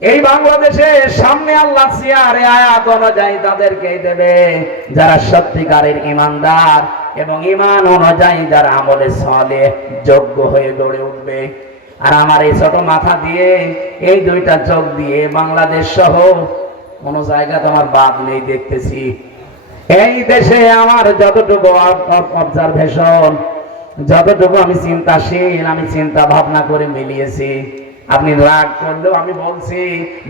এই বাংলাদেশে সামনে আল্লাহ সিয়ারে আয়াত অনুযায়ী তাদেরকেই দেবে যারা সত্যিকারের ইমানদার এবং ইমান অনুযায়ী যারা আমলে সালেহ যোগ্য হয়ে গড়ে উঠবে। আর আমার এই ছোট মাথা দিয়ে এই দুইটা চোখ দিয়ে বাংলাদেশ সহ কোন জায়গা তো আমার বাদ নেই দেখতেছি। এই দেশে আমার যতটুকু অবজারভেশন, যতটুকু আমি চিন্তাশীল, আমি চিন্তা ভাবনা করে মিলিয়েছি, আপনি রাগ করলেও আমি বলছি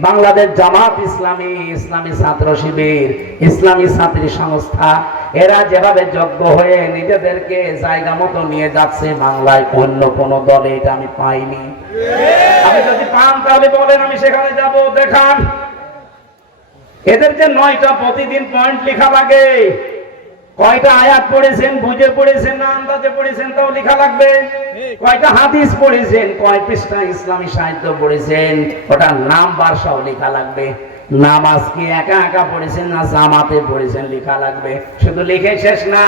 বাংলাদেশ জামাত ইসলামী, ইসলামী ছাত্র শিবির, ইসলামী ছাত্রী সংস্থা এরা যেভাবে যোগ্য হয়ে নিজেদেরকে জায়গা মতো নিয়ে যাচ্ছে বাংলায় অন্য কোন দলে এটা আমি পাইনি। আমি যদি পান তাহলে বলেন আমি সেখানে যাব, দেখান। এদের যে 9টা প্রতিদিন পয়েন্ট লেখা লাগে, কয়টা আয়াত পড়েছেন বুঝে পড়েছেন না আন্দাজে পড়েছেন তাও লেখা লাগবে, কয়টা হাদিস পড়েছেন, কয় পৃষ্ঠা ইসলামী সাহিত্য পড়েছেন ওটা নাম্বার সহ লেখা লাগবে। নামাজ কি একা একা পড়েছেন না জামাতে পড়েছেন লেখা লাগবে। শুধু লিখে শেষ না,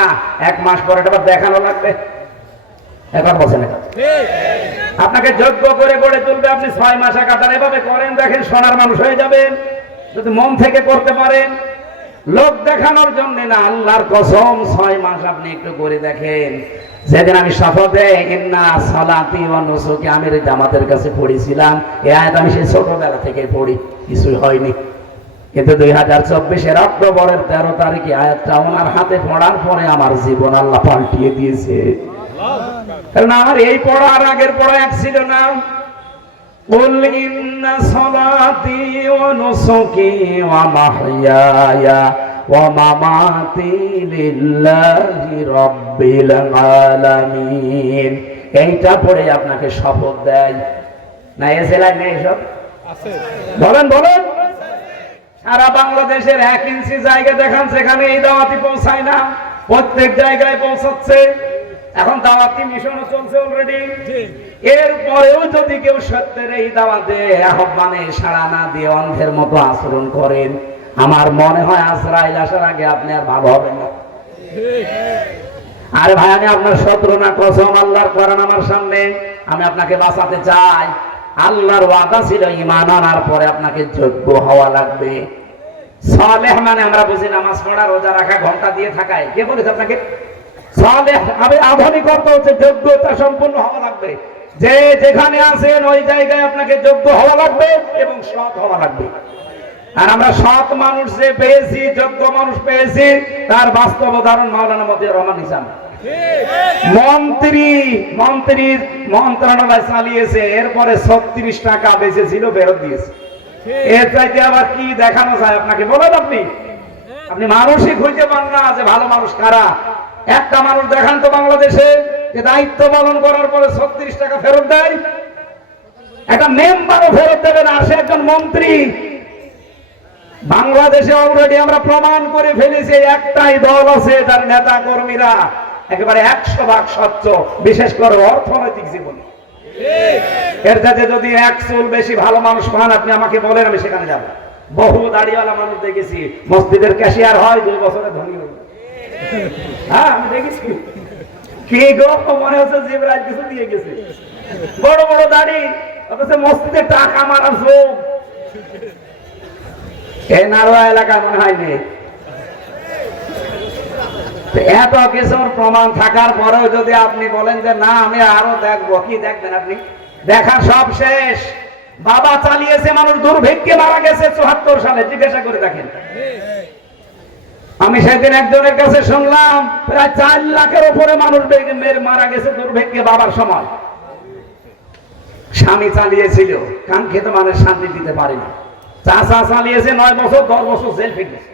1 মাস পরে এটা দেখানো লাগবে। এখন বলছেন আপনাকে যোগ্য করে গড়ে তুলবে, আপনি 6 মাস একাধারে এভাবে করেন, দেখেন সোনার মানুষ হয়ে যাবেন যদি মন থেকে করতে পারেন। লোক দেখানোর জন্য না, আল্লাহর কসম 6 মাস আপনি একটু করে দেখেন। যেদিন আমি শপথে ইন্না সালাতি ওয়া নুসুকি আমির জামাতের কাছে পড়েছিলাম, এই আয়াত আমি সেই ছোটবেলা থেকে পড়ি, কিছুই হয়নি। কিন্তু 2024-এর অক্টোবরের 13 তারিখে আয়াতটা ওনার হাতে পড়ার পরে আমার জীবন আল্লাহ পাল্টিয়ে দিয়েছে। কারণ আমার এই পড়া আর আগের পড়া এক ছিল না। قل إن صلاتي ونسكي ومحياي ومماتي لله رب العالمين। এইটা পড়ে আপনাকে শপথ দেয় না, এসে লাগে এইসব বলেন বলেন। সারা বাংলাদেশের 1 ইঞ্চি জায়গা দেখান সেখানে এই দাওয়াতি পৌঁছায় না, প্রত্যেক জায়গায় পৌঁছাচ্ছে। এখন দাওয়াতি মিশনও চলছে অলরেডি। এরপরেও যদি কেউ সত্যের এই দাওয়াতে আহ্বানে সাড়া না দিয়ে অন্ধের মতো আচরণ করেন, আমার মনে হয় আজরাইল আসার আগে আপনি আর ভালো হবেন না। আরে ভাই, আমি আপনার শত্রু না, কসম আল্লাহর কোরআন আমার সামনে, আমি আপনাকে বাঁচাতে চাই। আল্লাহর ওয়াদা ছিল ঈমান আনার পরে আপনাকে যোগ্য হওয়া লাগবে। সালেহ মানে আমরা বুঝি নামাজ পড়া, রোজা রাখা, ঘন্টা দিয়ে থাকায়। কে বলেছে আপনাকে? সালেহ আধুনিক অর্থ হচ্ছে যোগ্যতা সম্পন্ন হওয়া লাগবে। যে যেখানে আছেন ওই জায়গায় আপনাকে যোগ্য হওয়া লাগবে এবং সৎ হওয়া লাগবে। আর আমরা সৎ মানুষ যে পেয়েছি, যোগ্য মানুষ পেয়েছি, তার বাস্তব উদাহরণ মাওলানা মতিউর রহমান ইসাম। মন্ত্রীর মন্ত্রণালয় চালিয়েছে, এরপরে 36 টাকা বেঁচেছিল ফেরত দিয়েছে। এর চাইতে আবার কি দেখানো যায় আপনাকে বলেন? আপনি মানুষই খুঁজে পান না যে ভালো মানুষ কারা। একটা মানুষ দেখান তো বাংলাদেশে যে দায়িত্ব পালন করার পরে 36 টাকা ফেরত দেয়। একটা মেম্বারও ফেরত দেবে না, সে একজন মন্ত্রী। বাংলাদেশে অলরেডি আমরা প্রমাণ করে ফেলেছি একটাই দল আছে তার নেতা কর্মীরা একেবারে 100% স্বচ্ছ, বিশেষ করে অর্থনৈতিক জীবনে। এর যাতে যদি 1 চুল বেশি ভালো মানুষ পান আপনি আমাকে বলেন, আমি সেখানে যাব। বহু দাড়িওয়ালা মানুষ দেখেছি, মসজিদের ক্যাশিয়ার হয় 2 বছরে ধনী হয়ে। হ্যাঁ, আমি দেখেছি। কি গো, মনে হচ্ছে জিবরাইল কিছু দিয়ে গেছে। বড় বড় দাড়ি, অথচ মসজিদে টাকা মারার যোগ এই নারোয়া এলাকা মনে হয় নেই। এত কিছুর প্রমাণ থাকার পরেও যদি আপনি বলেন যে না আমি আরো দেখবো, কি দেখবেন আপনি? দেখা সব শেষ। বাবা চালিয়েছে, মানুষ দুর্ভিক্ষে মারা গেছে 74 সালে, জিজ্ঞাসা করে দেখেন। আমি সেদিন একজনের কাছে শুনলাম প্রায় 4 লাখের উপরে মানুষ মারা গেছে দুর্ভিক্ষে বাবার সময়। স্বামী চালিয়েছিল, কাঙ্ক্ষিত মানে শান্তি দিতে পারেনি। চাচা চালিয়েছে 9 বছর 10 বছর জেল ফিরেছে।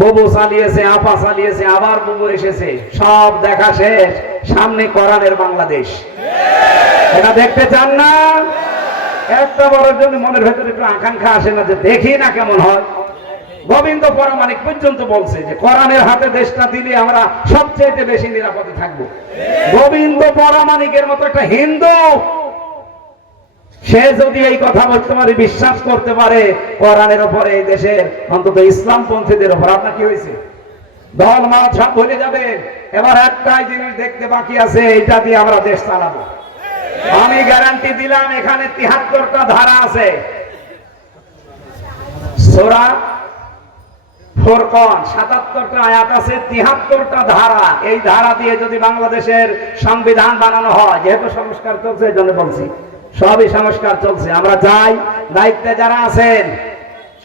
বুবু চালিয়েছে, আপা চালিয়েছে, আবার বুবু এসেছে, সব দেখা শেষ। সামনে কোরআনের বাংলাদেশ। এটা দেখতে চান না? একটা বড়র জন্য মনের ভেতরে একটু আকাঙ্ক্ষা আসে না যে দেখি না কেমন হয়? গোবিন্দ পরামানিক পর্যন্ত বলছে যে কোরআনের হাতে দেশটা দিলে আমরা সবচেয়ে বেশি নিরাপদে থাকবো। গোবিন্দ পরামানিকের মতো একটা হিন্দু, সে যদি এই কথা বলতে পারে, বিশ্বাস করতে পারে কোরআনের উপরে, এই দেশের অন্তত ইসলামপন্থীদের উপর, আপনার কি হয়েছে? দল মত সব ভুলে যাবে। এবার একটাই জিনিস দেখতে বাকি আছে, এটা দিয়ে আমরা দেশ চালাবো। আমি গ্যারান্টি দিলাম, এখানে 73টা ধারা আছে। সূরা ফুরকান ৭৭টা আয়াত আছে, ৭৩টা ধারা। এই ধারা দিয়ে যদি বাংলাদেশের সংবিধান বানানো হয়, যেহেতু সংস্কার চলছে এই জন্য বলছি, সবই সংস্কার চলছে, আমরা চাই দায়িত্বে যারা আছেন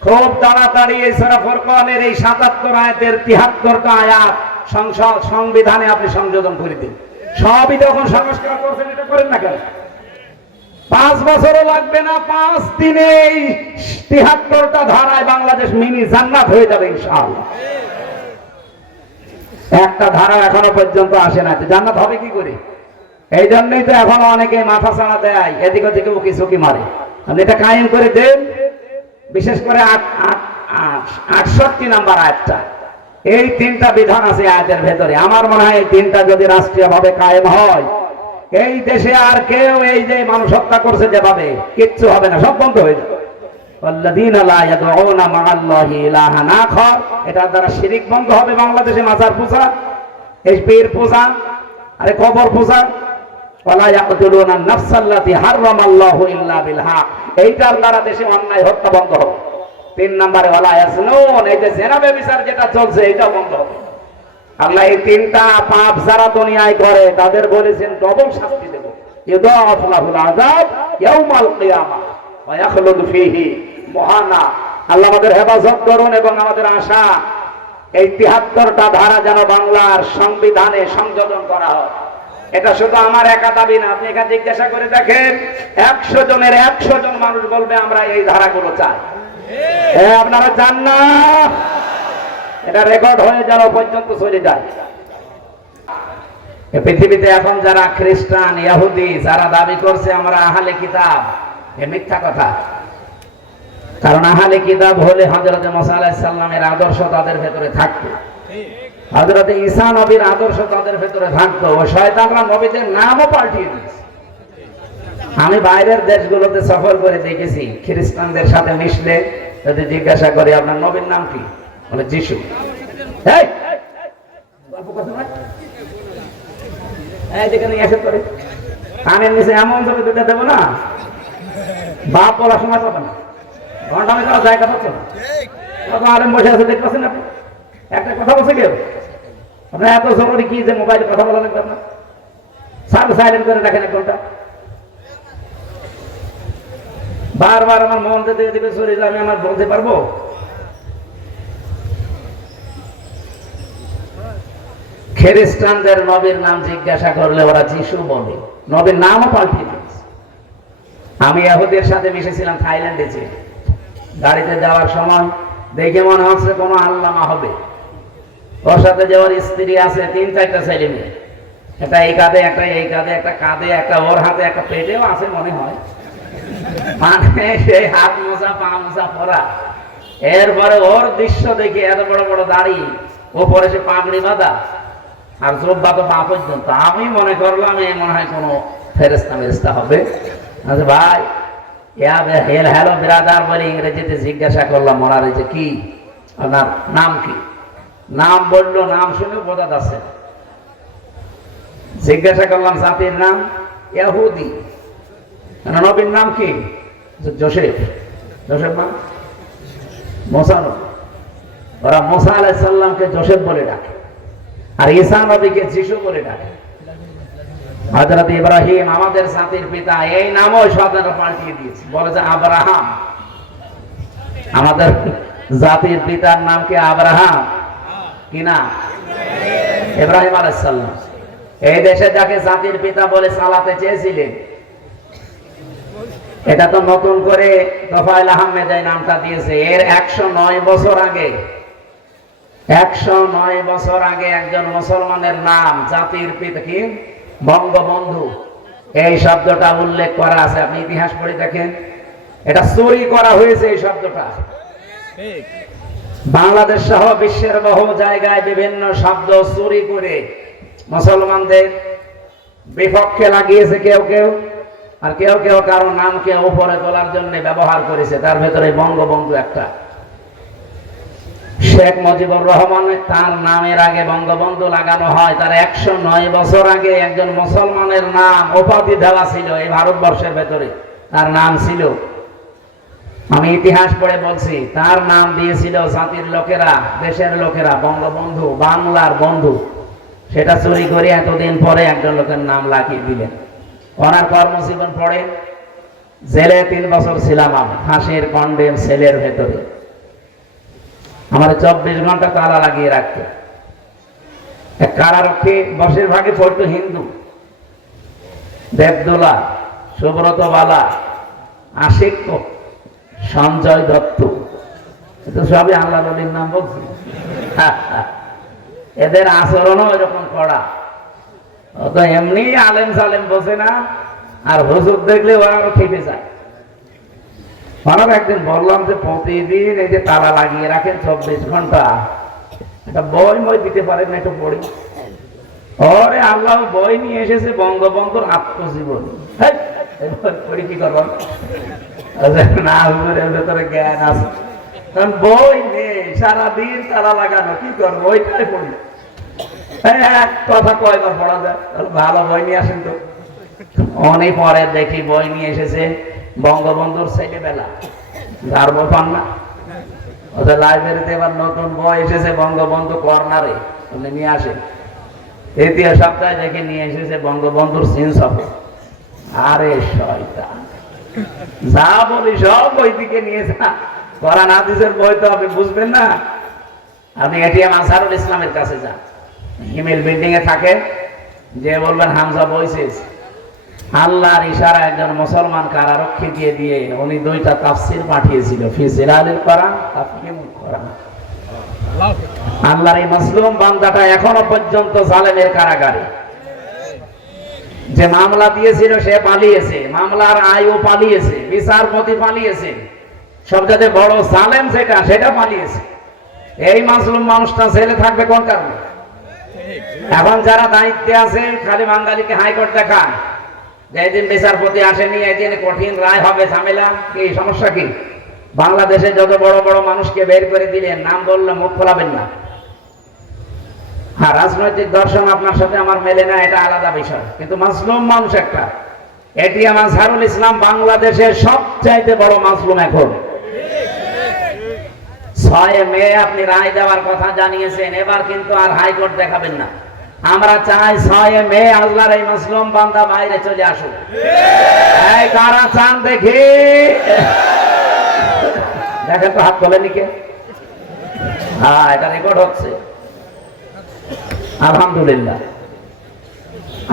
খুব তাড়াতাড়ি এই সূরা ফুরকানের এই ৭৭ আয়াতের ৭৩টা আয়াত সংসদ সংবিধানে আপনি সংযোজন করে দিন। সবই যখন সংস্কার করছেন, এটা করেন না কেন? 5 বছরও লাগবে না, 5 দিনে এই ৭৩টা ধারায় বাংলাদেশ মিনি জান্নাত হয়ে যাবে ইনশাআল্লাহ। একটা ধারা এখনো পর্যন্ত আসে না, জান্নাত হবে কি করে? এই জন্যই তো এখন অনেকে মাথা ছাড়া দেয়, এদিক ওদিকে উকি ঝুঁকি মারে। আপনি এটা কায়েম করে দেন, বিশেষ করে 68 নাম্বার আয়াতটা, এই 3টা বিধান আছে আয়াতের ভেতরে। আমার মনে হয় এই 3টা যদি রাষ্ট্রীয়ভাবে কায়েম হয়, এই দেশে আর কেউ এই যে মানুষ হত্যা করছে যেভাবে, কিচ্ছু হবে না, সব বন্ধ হয়ে যাবে। আল্লাযীনা লা ইয়াদউনা মা'আল্লাহি ইলাহান আখার, এটার দ্বারা শিরক বন্ধ হবে। বাংলাদেশে মাজার পূজা, এই পীর পূজা, আরে কবর পূজা, ওয়ালা ইয়াকতুলুনা আন-নাফসাল্লাতী হারামাল্লাহু ইল্লা বিল হক, এইটার দ্বারা দেশে অন্যায় হত্যা বন্ধ হবে। 3 নম্বরে ওয়ালা ইয়াজনুন, এই যে জেনা ব্যভিচার যেটা চলছে এটা বন্ধ হবে। আল্লাহ এই 3টা পাপ যারা দুনিয়ায় করে তাদের বলেছেন ডবল শাস্তি দেব, ইউদাফ লাহুল আযাব ইয়াউমাল কিয়ামা ওয়া ইয়াখলুদু ফীহি মুহানা। আল্লাহ আমাদের হেফাজত করুন এবং আমাদের আশা এই ৭৩টা ধারা যেন বাংলার সংবিধানে সংযোজন করা হয়। এটা শুধু আমার একা দাবি না, আপনি এখানে জিজ্ঞাসা করে দেখেন, 100 জনের 100 জন মানুষ বলবে আমরা এই ধারাগুলো চাই। আপনারা চান না? এটা রেকর্ড হয়ে যাওয়া পর্যন্ত চলে যায়। পৃথিবীতে এখন যারা খ্রিস্টান, ইহুদি যারা দাবি করছে আমরা আহলে কিতাব, এ মিথ্যা কথা। কারণ আহলে কিতাব হলে হযরত মুসা আলাইহিস সালামের আদর্শ তাদের ভেতরে থাকতো, হযরত ঈসা নবীর আদর্শ তাদের ভেতরে থাকতো। ও শয়তানরা নবীদের নামও পাল্টিয়ে দিয়েছে। আমি বাইরের দেশগুলোতে সফর করে দেখেছি, খ্রিস্টানদের সাথে মিশলে যদি জিজ্ঞাসা করি আপনার নবীর নাম কি, বলে যিশু। কানের নিচে এমন ধরে দুটা দেবো না, বাপ বলার সময় পাবে না, ঘন্টামি করার জায়গা পাচ্ছে না। কত আলেম বসে আছে দেখতেছেন আপনি, একটা কথা বলছে কেউ, আপনার এত জরুরি কি যে মোবাইলে কথা বলা লাগবে না, সাইলেন্ট করে রাখেন 1 ঘন্টা। বারবার আমার মন দিয়ে দিবে শরীর, আমি আমার বলতে পারবো? খ্রিস্টানদের নবীর নাম জিজ্ঞাসা করলে ওরা যিশু বলে, নবীর নামও পাল্টিয়ে দিয়েছে। আমি ইহুদির সাথে মিশেছিলাম থাইল্যান্ডে, যে গাড়িতে যাওয়ার সময় দেখে মনে হচ্ছে কোনো আল্লামা হবে। ওর সাথে যে ওর স্ত্রী আছে, 3-4টা ছেলে মেয়ে, একটা এই কাঁধে, একটা এই কাঁধে, একটা কাঁধে, একটা ওর হাতে, একটা পেটেও আছে মনে হয়। মানে সেই হাত মোজা পা মোজা পরা, এরপরে ওর দৃশ্য দেখে এত বড় বড় দাড়ি, ওপরে সে পাগড়ি বাঁধা, আর জোব্বা তো পা পর্যন্ত। আমি মনে করলাম এ মনে হয় কোনো ফেরেশতা মেরেশতা হবে। আচ্ছা ভাই, হ্যালো ব্রাদার বলে ইংরেজিতে জিজ্ঞাসা করলাম ওনার, এই যে কি আপনার নাম কি? নাম বললো, নাম শুনে বোঝা যাচ্ছে। জিজ্ঞাসা করলাম জাতির নাম, ইহুদি। নবীর নাম কি? যোসেফ। যোসেফ নাম মুসা নবী। ওরা মুসা আলাইহিস সালামকে যোসেফ বলে ডাকে, আর ঈসা নবীকে যিশু বলে ডাকে। হযরত ইব্রাহিম আমাদের জাতির পিতা, এই নামও শয়তানরা পাল্টিয়ে দিয়েছে, বলে যে আব্রাহাম। আমাদের জাতির পিতার নাম কি আব্রাহাম? কি না? ইব্রাহিম আলাইহিস সালাম। এই দেশে যাকে জাতির পিতা বলে চালাতে চেয়েছিলেন, এটা তো নতুন করে তোফায়েল আহমেদ এই নামটা দিয়েছে। এর 109 বছর আগে, 109 বছর আগে একজন মুসলমানের নাম জাতির পিতা কি বঙ্গবন্ধু, এই শব্দটা উল্লেখ করা আছে। আপনি ইতিহাস পড়ে দেখেন, এটা চুরি করা হয়েছে এই শব্দটা। বাংলাদেশ সহ বিশ্বের বহু জায়গায় বিভিন্ন শব্দ চুরি করে মুসলমানদের বিপক্ষে লাগিয়েছে কেউ কেউ, আর কেউ কেউ কারো নামকে উপরে তোলার জন্য ব্যবহার করেছে। তার ভেতরে বঙ্গবন্ধু একটা। শেখ মুজিবুর রহমান, তার নামের আগে বঙ্গবন্ধু লাগানো হয়। তার 109 বছর আগে একজন মুসলমানের নাম উপাধি দেওয়া ছিল এই ভারতবর্ষের ভেতরে, তার নাম ছিল আমি ইতিহাস পড়ে বলছি, তার নাম দিয়েছিল জাতির লোকেরা, দেশের লোকেরা, বঙ্গবন্ধু, বাংলার বন্ধু। সেটা চুরি করে এতদিন পরে একজন লোকের নাম লাগিয়ে দিলেন। ওনার কর্মজীবন পড়ে, জেলে 3 বছর ছিলাম আমি, ফাঁসির কন্ডেম সেলের ভেতরে। আমার 24 ঘন্টা তালা লাগিয়ে রাখতো। কারারক্ষী বেশিরভাগই পড়তো হিন্দু। দেবদোলা, সুব্রত বালা, আশিক, সঞ্জয় দত্ত, তো সবই আল্লাহ নবীর নাম বলছি। এদের আচরণও এরকম করা। তো এমনি আলেম সালেম বোঝে না, আর হুজুর দেখলে ওরা আরো খেপে যায়। আমার একদিন বললাম যে প্রতিদিন এই যে তালা লাগিয়ে রাখেন 24 ঘন্টা, একটা বই মই দিতে পারেন না, একটু পড়ি। ওরে আল্লাহ বই নিয়ে এসেছে বঙ্গবন্ধুর আত্মজীবন, পড়ি কি করবো না, হুজুরের ভেতরে জ্ঞান আছে, কারণ বই নেই, সারাদিন তালা লাগানো, কি করবো, ওইটাই পড়ি। এক কথা কয়বার পড়া যায়, ভালো বই নিয়ে আসেন তো। অনেক পরে দেখি বই নিয়ে এসেছে বঙ্গবন্ধুর ছেলেবেলা, গার্ব পান না। ওদের লাইব্রেরিতে এবার নতুন বই এসেছে বঙ্গবন্ধু কর্নারে, নিয়ে আসে। তৃতীয় সপ্তাহে দেখে নিয়ে এসেছে বঙ্গবন্ধুর সিন সফর। আরে শয়তান, যা বলি সব বই দিকে নিয়ে যা, কোরআন হাদিসের বই তো আপনি বুঝবেন না। আপনি এটিএম আজহারুল ইসলামের কাছে যান, হিমেল বিল্ডিং এ থাকে, যে বলবেন হামজা বইসেস, আল্লাহর ইশারা একজন মুসলমান কারারক্ষী দিয়ে উনি 2টা তাফসীর পাঠিয়েছিল, ফি জিলালিল কোরআন, তাফহিমুল কোরআন। আল্লাহর এই মাসলুম বান্দাটা এখনো পর্যন্ত জালেমের কারাগারে। যে মামলা দিয়েছিল সে পালিয়েছে, মামলার আয়ও পালিয়েছে, বিচারপতি পালিয়েছে, সবচেয়ে বড় জালেম সেটা পালিয়েছে। এই মাসলুম মানুষটা জেলে থাকবে কোন কারণে? এখন যারা দায়িত্বে আছে খালি বাঙালিকে হাইকোর্ট দেখায়, যেদিন বিচারপতি আসেনি এদিন কঠিন রায় হবে, ঝামেলা কি, সমস্যা কি? বাংলাদেশে যত বড় বড় মানুষকে বের করে দিলেন, নাম বললে মুখ খোলাবেন না। হ্যাঁ, রাজনৈতিক দর্শন আপনার সাথে আমার মেলে না, এটা আলাদা বিষয়, কিন্তু মাসলুম মানুষ একটা। এটিএম আজহারুল ইসলাম বাংলাদেশের সবচাইতে বড় মাসলুম এখন। 6 মে আপনি রায় দেওয়ার কথা জানিয়েছেন, এবার কিন্তু আর হাইকোর্ট দেখাবেন না। আমরা চাই 6 মে আল্লাহর এই মাসলুম বান্দা বাইরে চলে আসুক। এই কারা চান দেখি, দেখেন তো, হাত তোলেনি কে? হ্যাঁ, এটা রেকর্ড হচ্ছে, আলহামদুলিল্লাহ।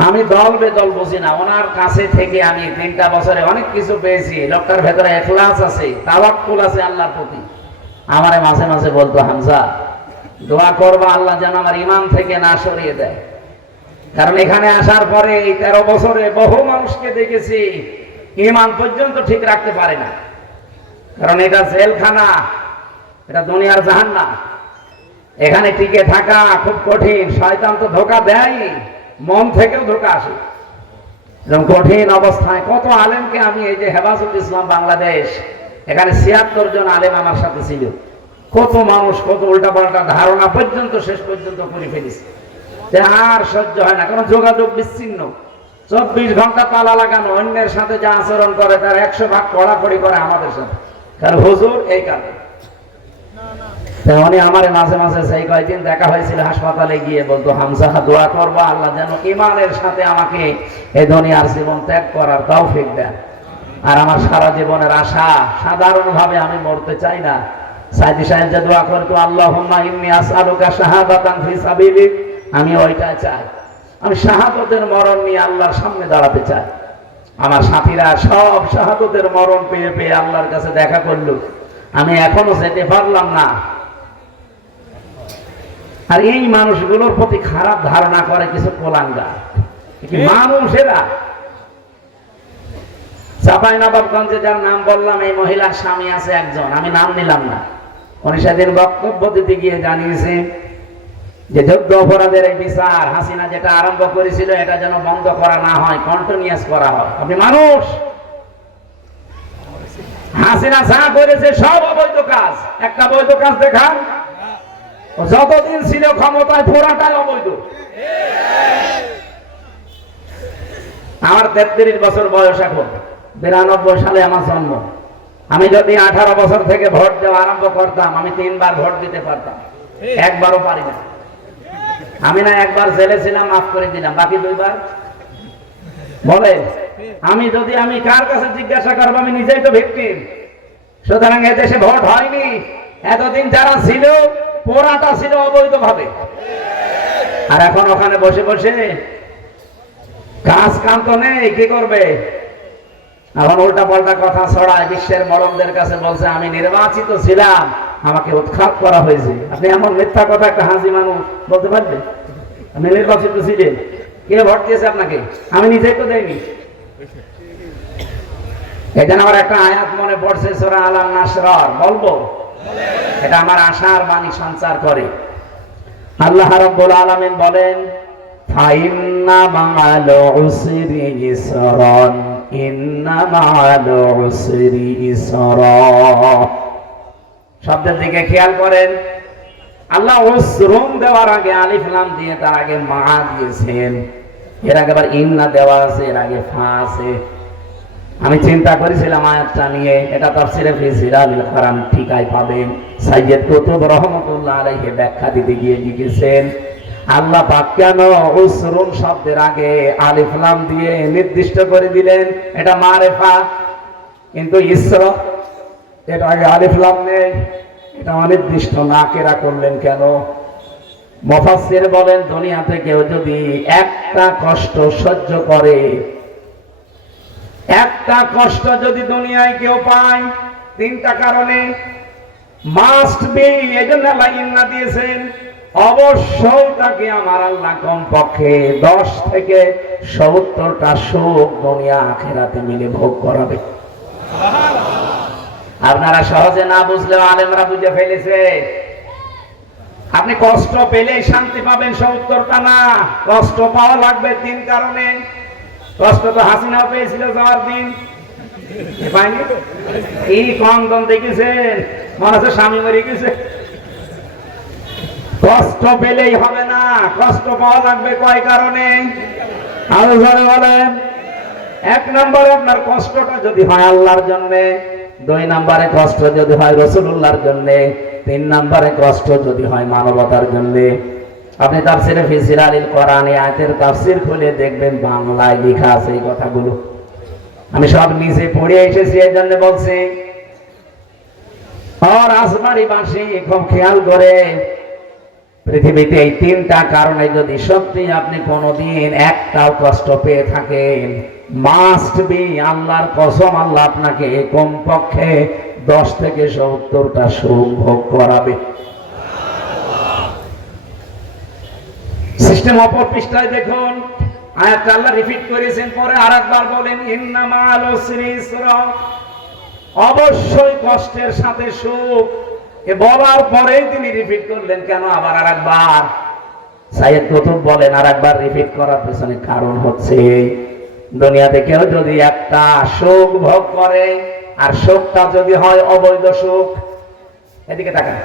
আমি দল বেদল বুঝি না, ওনার কাছে থেকে আমি 3টা বছরে অনেক কিছু পেয়েছি। লোকটার ভেতরে ইখলাস আছে, তাওয়াক্কুল আছে আল্লাহর প্রতি। আমারে মাঝে মাঝে বলতো, হামজা দোয়া করবা আল্লাহ যেন আমার ঈমান থেকে না সরিয়ে দেয়। কারণ এখানে আসার পরে এই 13 বছরে বহু মানুষকে দেখেছি ঈমান পর্যন্ত ঠিক রাখতে পারে না। কারণ এটা জেলখানা, এটা দুনিয়ার জাহান্নাম। এখানে টিকে থাকা খুব কঠিন। শয়তান তো ধোঁকা দেয়, মন থেকেও ধোঁকা আসে। এরকম কঠিন অবস্থায় কত আলেমকে আমি, এই যে হেফাজত ইসলাম বাংলাদেশ, এখানে 76 জন আলেম আমার সাথে ছিল। কত মানুষ কত উল্টাপাল্টা ধারণা পর্যন্ত শেষ পর্যন্ত করে ফেলেছে, যে আর সহ্য হয় না। কারণ যোগাযোগ বিচ্ছিন্ন, 24 ঘন্টা তালা লাগানো, অন্যের সাথে যা আচরণ করে তার 100 ভাগ কড়াকড়ি করে আমাদের সাথে। কারণ হুজুর এই কারণে উনি আমার মাঝে মাঝে সেই কয়েকদিন দেখা হয়েছিল হাসপাতালে গিয়ে বলতো, হামজা দোয়া করবা আল্লাহ যেন ঈমানের সাথে আমাকে এই দুনিয়ার জীবন ত্যাগ করার তৌফিক দেন। আর আমার সারা জীবনের আশা, সাধারণভাবে আমি মরতে চাই না। সাইদি সাহেব যে দোয়া করতো, আল্লাহুম্মা ইন্নী আসআলুকা শাহাদাতান ফি সাবিলিক, আমি ওইটাই চাই। আমি শাহাদাতের মরণ নিয়ে আল্লাহর সামনে দাঁড়াতে চাই। আমার সাথীরা সব শাহাদাতের মরণ পেয়ে পেয়ে আল্লাহর কাছে দেখা করলো, আমি এখনো যেতে পারলাম না। আর এই মানুষগুলোর প্রতি খারাপ ধারণা করে কিছু কোলাঙ্গার মানুষেরা। চাঁপাইনবাবগঞ্জে যার নাম বললাম, এই মহিলার স্বামী আছে একজন, আমি নাম নিলাম না। উনি সেদিন বক্তব্য দিতে গিয়ে জানিয়েছে যে যুদ্ধ অপরাধের এই বিচার হাসিনা যেটা আরম্ভ করেছিল, এটা যেন বন্ধ করা না হয়, কন্টিনিউয়াস করা হয়। আপনি মানুষ, হাসিনা যা করেছে সব অবৈধ কাজ। একটা বৈধ কাজ দেখান, যতদিন ছিল ক্ষমতায় পুরাটাই অবৈধ। আমার 33 বছর বয়স এখন, 92 সালে আমার জন্ম। আমি যদি 18 বছর থেকে ভোট দেওয়া আরম্ভ করতাম, আমি 3 বার ভোট দিতে পারতাম, একবারও পারি না। আমি না একবার জেলে ছিলাম, মাফ করে দিলাম, বাকি 2 বার বলে। আমি কার কাছে জিজ্ঞাসা করবো? আমি নিজেই তো ভিকটিম। সুতরাং এদেশে ভোট হয়নি, এতদিন যারা ছিল পোড়াটা ছিল অবৈধ ভাবে, আর এখন ওখানে বসে বসে কাজ কাম তো নেই, কি করবে? এখন উল্টা পাল্টা কথা ছড়ায়, বিশ্বের মলমদের কাছে বলছে আমি নির্বাচিত ছিলাম, আমাকে উৎখাত করা হয়েছে। আপনি এমন মিথ্যা কথা একটা হাসি মানুষ বলতে পারবেন? আপনি নির্বাচিত ছিলেন, কে ভোট দিয়েছে আপনাকে? আমি নিজেই তো দেইনি। এখানে আমার একটা আয়াত মনে পড়ছে, সূরা আল নাসর, বলবো? এটা আমার আশার বাণী সঞ্চার করে। আল্লাহ রাব্বুল আলামিন বলেন, ফাইন্না মা'আল উসরি ইসরান, ইন্না মা'আল উসরি ইসরা। শব্দের দিকে খেয়াল করেন। আল্লাহ উসরুন দেওয়ার আগে আলিফ লাম দিয়ে তার আগে মা দিয়েছেন, এর আগে আবার ইন্না দেওয়া আছে, এর আগে ফা আছে। আমি চিন্তা করেছিলাম আয়াতটা নিয়ে, এটা তাফসীরে ফি জিলালিল কোরআন ঠিকাই পাবেন। সাইয়্যিদ কুতুব রাহমাতুল্লাহ আলাইহি ব্যাখ্যা দিতে গিয়ে লিখেছেন, আল্লাহ পাক কেন উসরুন শব্দের আগে আলিফ লাম দিয়ে নির্দিষ্ট করে দিলেন এটা মারিফা, কিন্তু ইসরা এটা আগে আলিফ লাম নেই, এটা অনির্দিষ্ট না কেরা করলেন কেন? মুফাসসির বলেন, দুনিয়াতে কেউ যদি একটা কষ্ট সহ্য করে, একটা কষ্ট যদি দুনিয়ায় কেউ পায়, 3টা কারণে মাস্ট বি, এজন্য আল্লাহ ইন্না দিয়েছেন, অবশ্যই তাকে আমার আল্লাহ কমপক্ষে 10 থেকে 70টা সুখ দুনিয়া আখিরাতে মিলে ভোগ করাবে। আপনারা সহজে না বুঝলেও আলেমরা বুঝে ফেলেছে। আপনি কষ্ট পেলেই শান্তি পাবেন, 70টা না, কষ্ট পাওয়া লাগবে 3 কারণে। কষ্ট তো হাসিনাও পেয়েছিল যাওয়ার দিন, পাইনি? কি কন্দন দেখেছেন, মনে হচ্ছে স্বামী মরে গেছে। কষ্ট পেলেই হবে না, কষ্ট পাওয়া লাগবে কয় কারণে? আরো জোরে বলেন। 1 নম্বরে আপনার কষ্টটা যদি হয় আল্লাহর জন্য, 2 নম্বরে কষ্ট যদি হয় রাসূলুল্লাহর জন্য, 3 নম্বরে কষ্ট যদি হয় মানবতার জন্য। আপনি তাফসীরে ফি জিলালিল কোরআন আয়াতের তাফসীর খুলে দেখবেন, বাংলায় লেখা আছে এই কথাগুলো। আমি সব নিজে পড়ে এসেছি, এই জন্য বলছি। আর আসমানি বাসী খুব খেয়াল করে, পৃথিবীতে এই 3টা কারণে যদি সত্যি আপনি কোনোদিন একটাও কষ্ট পেয়ে থাকেন, মাস্ট বি, আল্লাহর কসম, আল্লাহ আপনাকে কমপক্ষে 10 থেকে 70টা সুখ ভোগ করাবে। সিস্টেম অপর পৃষ্ঠায় দেখুন, আয়াতটা আল্লাহ রিপিট করেছেন, পরে আরেকবার বলেন, ইন্না মা'আল উসরি ইসরা, অবশ্যই কষ্টের সাথে সুখ। এ বলার পরেই তিনি রিপিট করলেন কেন আবার আরেকবার? সাইয়্যিদ কুতুব বলেন, আরেকবার রিপিট করার পেছনে কারণ হচ্ছে, দুনিয়াতে কেউ যদি একটা সুখ ভোগ করে, আর সুখটা যদি হয় অবৈধ সুখ, এদিকে তাকান,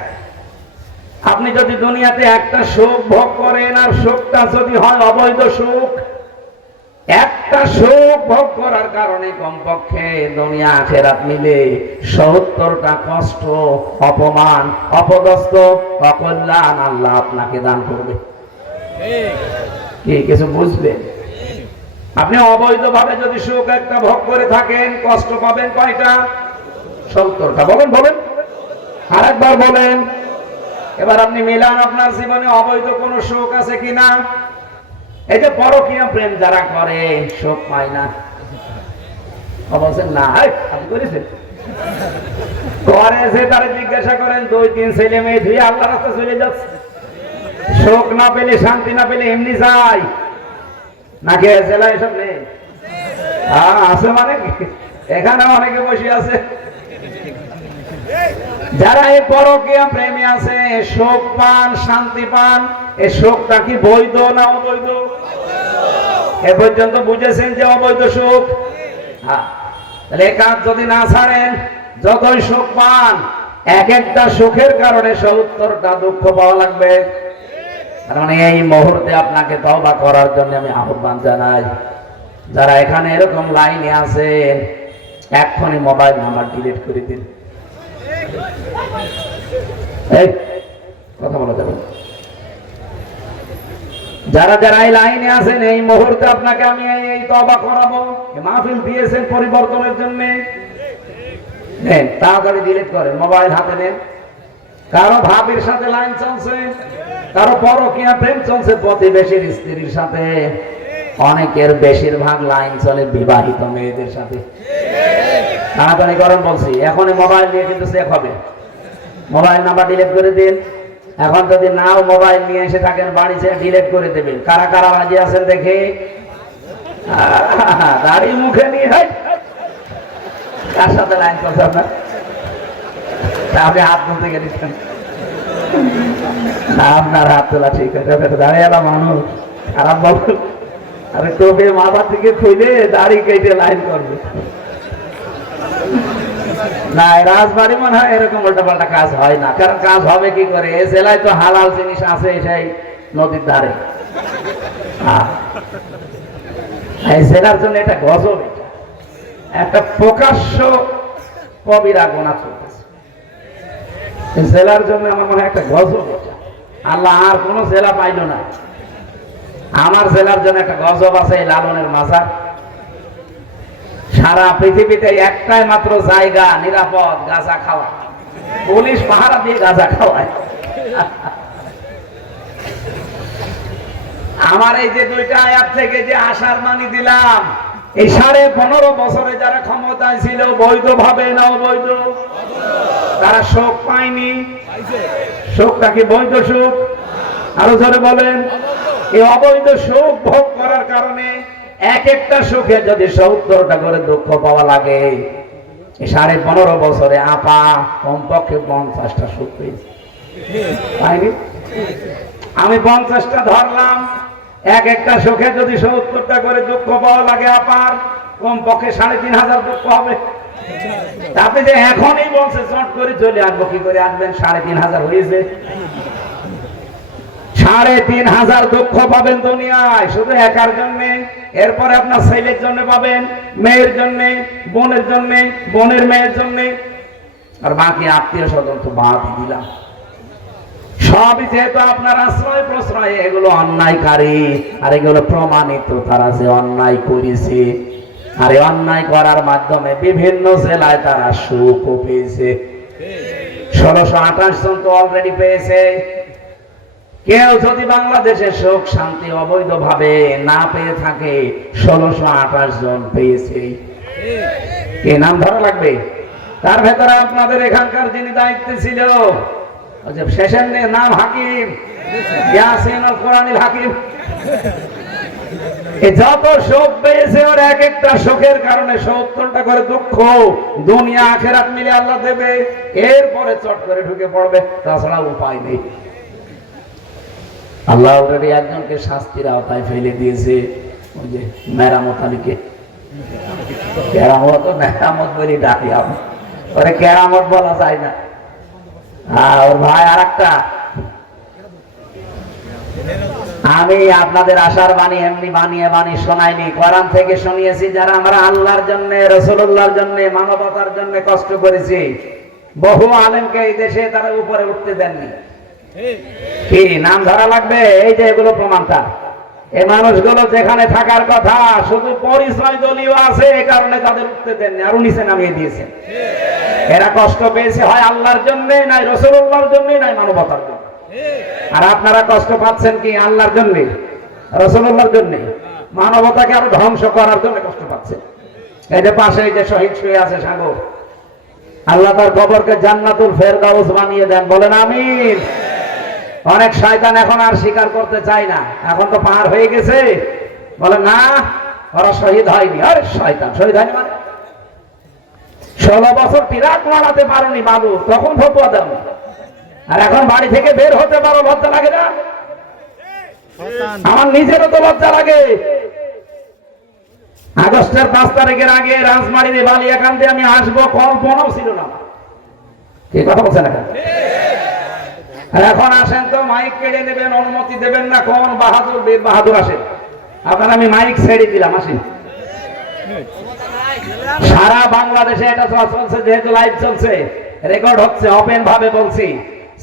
আপনি যদি দুনিয়াতে একটা সুখ ভোগ করেন আর সুখটা যদি হয় অবৈধ সুখ, একটা সুখ ভোগ করার কারণে কমপক্ষে দুনিয়া আখিরাত মিলে 70টা কষ্ট, অপমান, অপদস্থ, অকল্যাণ আল্লাহ আপনাকে দান করবে। কি কিছু বুঝলেন? আপনি অবৈধভাবে যদি সুখ একটা ভোগ করে থাকেন, কষ্ট পাবেন কয়টা? 70টা। বলেন বলেন, আরেকবার বলেন। এবার আপনি মিলান আপনার জীবনে অবৈধ কোন সুখ আছে কিনা। এই যে পরকীয়া প্রেম যারা করে, সুখ পায় না, বলছেন না, আপনি করেছেন? করেছে, তারা জিজ্ঞাসা করেন, 2-3 ছেলে মেয়ে ধুয়ে আল্লাহর রাস্তায় চলে যাচ্ছে, সুখ না পেলে, শান্তি না পেলে এমনি যায় নাকি? জেলায় এসব নেই? আছে মানে, এখানে অনেকে বসে আছে যারা এই পরকীয়া প্রেমে আছে, সুখ পান, শান্তি পান। এই সুখটা কি বৈধ না অবৈধ? এ পর্যন্ত বুঝেছেন যে অবৈধ সুখ? তাহলে এই কাজ যদি না ছাড়েন, যতই সুখ পান, এক একটা সুখের কারণে 70টা দুঃখ পাওয়া লাগবে। কারণ এই মুহূর্তে আপনাকে তওবা করার জন্য আমি আহ্বান জানাই। যারা এখানে এরকম লাইনে আছেন, এখনই মোবাইল নাম্বার ডিলিট করে দিন। এই কথা বলা যাবে না। যারা যারা এই লাইনে আছেন এই মুহূর্তে আপনাকে আমি এই তওবা করাবো। মাহফিল দিয়েছেন পরিবর্তনের জন্য, নেন তাড়াতাড়ি ডিলিট করেন, মোবাইল হাতে নেন। কারো ভাবির সাথে লাইন চলছে, কারো পরকীয়া প্রেম চলছে প্রতিবেশীর স্ত্রীর সাথে, অনেকের বেশিরভাগ লাইন চলে বিবাহিত মেয়েদের সাথে। তাড়াতাড়ি করেন বলছি, এখনই মোবাইল নিয়ে কিন্তু চেক হবে। মোবাইল নাম্বার ডিলিট করে দিন। এখন যদি নাও মোবাইল নিয়ে এসে থাকেন বাড়িতে ডিলিট করে দেবেন। কারা কারা রাজি আছেন দেখে? দাড়ি মুখে নিয়ে কার সাথে লাইন চলছে আপনার? আপনি হাত তুলতে গেছেন, আপনার হাত তোলা ঠিক আছে। দাঁড়িয়ে মানুষ খারাপ বল, আরে টোপে মাথা থেকে খুলে দাড়ি কেটে লাইন করবে না। রাজবাড়ি মনে হয় এরকম উল্টা পাল্টা কাজ হয় না, কারণ কাজ হবে কি করে? এই জেলায় তো হালাল জিনিস আছে সেই নদীর ধারে। এই জেলার জন্য এটা গজব, এটা একটা প্রকাশ্য কবিরা গুনাহ চলতেছে জেলার জন্য। আমার মনে হয় একটা গজব এটা। আল্লাহ আর কোন জেলা পাইল না, আমার জেলার জন্য একটা গজব আছে, এই লালনের মাজার। সারা পৃথিবীতে একটাই মাত্র জায়গা নিরাপদ গাঁজা খাওয়া, পুলিশ পাহারা দিয়ে গাঁজা খাওয়ায়। আমার এই যে দুইটা আয়াত থেকে যে আশার বাণী দিলাম, এই 15.5 বছরে যারা ক্ষমতায় ছিল বৈধভাবে না অবৈধ, তারা সুখ পায়নি। সুখটা কি বৈধ সুখ? আরো জোরে বলেন। এই অবৈধ সুখ ভোগ করার কারণে এক একটা সুখে যদি 70টা করে দুঃখ পাওয়া লাগে, 15.5 বছরে আপা কমপক্ষে 50টা সুখ পেয়েছে। আমি 50টা ধরলাম, এক একটা সুখে যদি 70টা করে দুঃখ পাওয়া লাগে আপার, কমপক্ষে 3500 দুঃখ হবে। আপনি যে এখনই বলছে চট করে চলে আসবো, কি করে আসবেন? 3500 হয়েছে। 3500 দুঃখ পাবেন দুনিয়ায় শুধু একার জন্য। এরপরে আপনার ছেলের জন্য পাবেন, মেয়ের জন্য, বোনের জন্য, বোনের মেয়ের জন্য, আর বাকি আত্মীয় স্বজন তো বাদ দিলাম। সবই যেহেতু আপনার আশ্রয় প্রশ্রয়, এগুলো অন্যায়কারী, আর এগুলো প্রমাণিত তারা যে অন্যায় করেছে। আর এই অন্যায় করার মাধ্যমে বিভিন্ন জেলায় তারা সুখ পেয়েছে। 1628 জন তো অলরেডি পেয়েছে। কেউ যদি বাংলাদেশে সুখ শান্তি অবৈধভাবে না পেয়ে থাকে, 1628 জন পেয়েছে। কে নাম ধরা লাগবে? তার ভেতরে আপনাদের এখানকার যিনি দায়িত্বে ছিল, শেষের নাম হাকিম, ইয়াসিন আল কোরআনিল হাকিম। যত সুখ পেয়েছে ওর এক একটা সুখের কারণে 70টা করে দুঃখ দুনিয়া আখেরাত মিলে আল্লাহ দেবে। এরপরে চট করে ঢুকে পড়বে, তাছাড়া উপায় নেই। আল্লাহ অলরেডি একজনকে শাস্তির আওতায় ফেলে দিয়েছে, ওই যে মেরামত আলীকে। কেরামত মেরামত বলি ডাকি, ওরে কেরামত বলা যায় না। ওর ভাই আর একটা। আমি আপনাদের আশার বাণী এমনি বানিয়ে শোনাইনি, কোরআন থেকে শুনিয়েছি। যারা আমরা আল্লাহর জন্য, রাসূলুল্লাহর জন্য, মানবতার জন্য কষ্ট করেছি, বহু আলেমকে এই দেশে তারা উপরে উঠতে দেননি। কি নাম ধরা লাগবে? এই যে এগুলো প্রমাণটা। এই মানুষগুলো যেখানে থাকার কথা শুধু পরিচয় দলীয় আছে, এই কারণে তাদের উঠতে দেননি, আরো নিচে নামিয়ে দিয়েছেন। এরা কষ্ট পেয়েছে হয় আল্লাহর জন্য, নাই রাসূলুল্লাহর জন্য, নাই মানবতার জন্য। আর আপনারা কষ্ট পাচ্ছেন কি? আল্লাহর জন্য, রাসূলুল্লাহর জন্য, মানবতাকে আরো ধ্বংস করার জন্য কষ্ট পাচ্ছেন। এই যে পাশে এই যে শহীদ শুয়ে আছে সাগর, আল্লাহ তার কবরকে জান্নাতুল ফেরদাউস বানিয়ে দেন, বলেন আমিন। অনেক শয়তান এখন আর স্বীকার করতে চায় না, এখন তো পার হয়ে গেছে, বলে না ওরা শহীদ হয়নি। আরে শয়তান, শহীদ হয়নি মানে 16 বছর তিরাক লড়াতে পারোনি বাবু, তখন ফতোয়া দাও। আর এখন বাড়ি থেকে বের হতে পারো, লজ্জা লাগে না? আমার নিজেরও তো লজ্জা লাগে। আগস্টের 5 তারিখের আগে রাজবাড়ির বালিয়াকান্দি আমি আসবো কল্পনাও ছিল না। কি কথা বলছেন এখন? আর এখন আসেন তো মাইক কেড়ে নেবেন, অনুমতি দেবেন না। কোন বাহাদুর, বীর বাহাদুর আসেন, আপনার আমি মাইক ছেড়ে দিলাম, আসেন। সারা বাংলাদেশে এটা চলছে, যেহেতু লাইভ চলছে, রেকর্ড হচ্ছে, ওপেন ভাবে বলছি,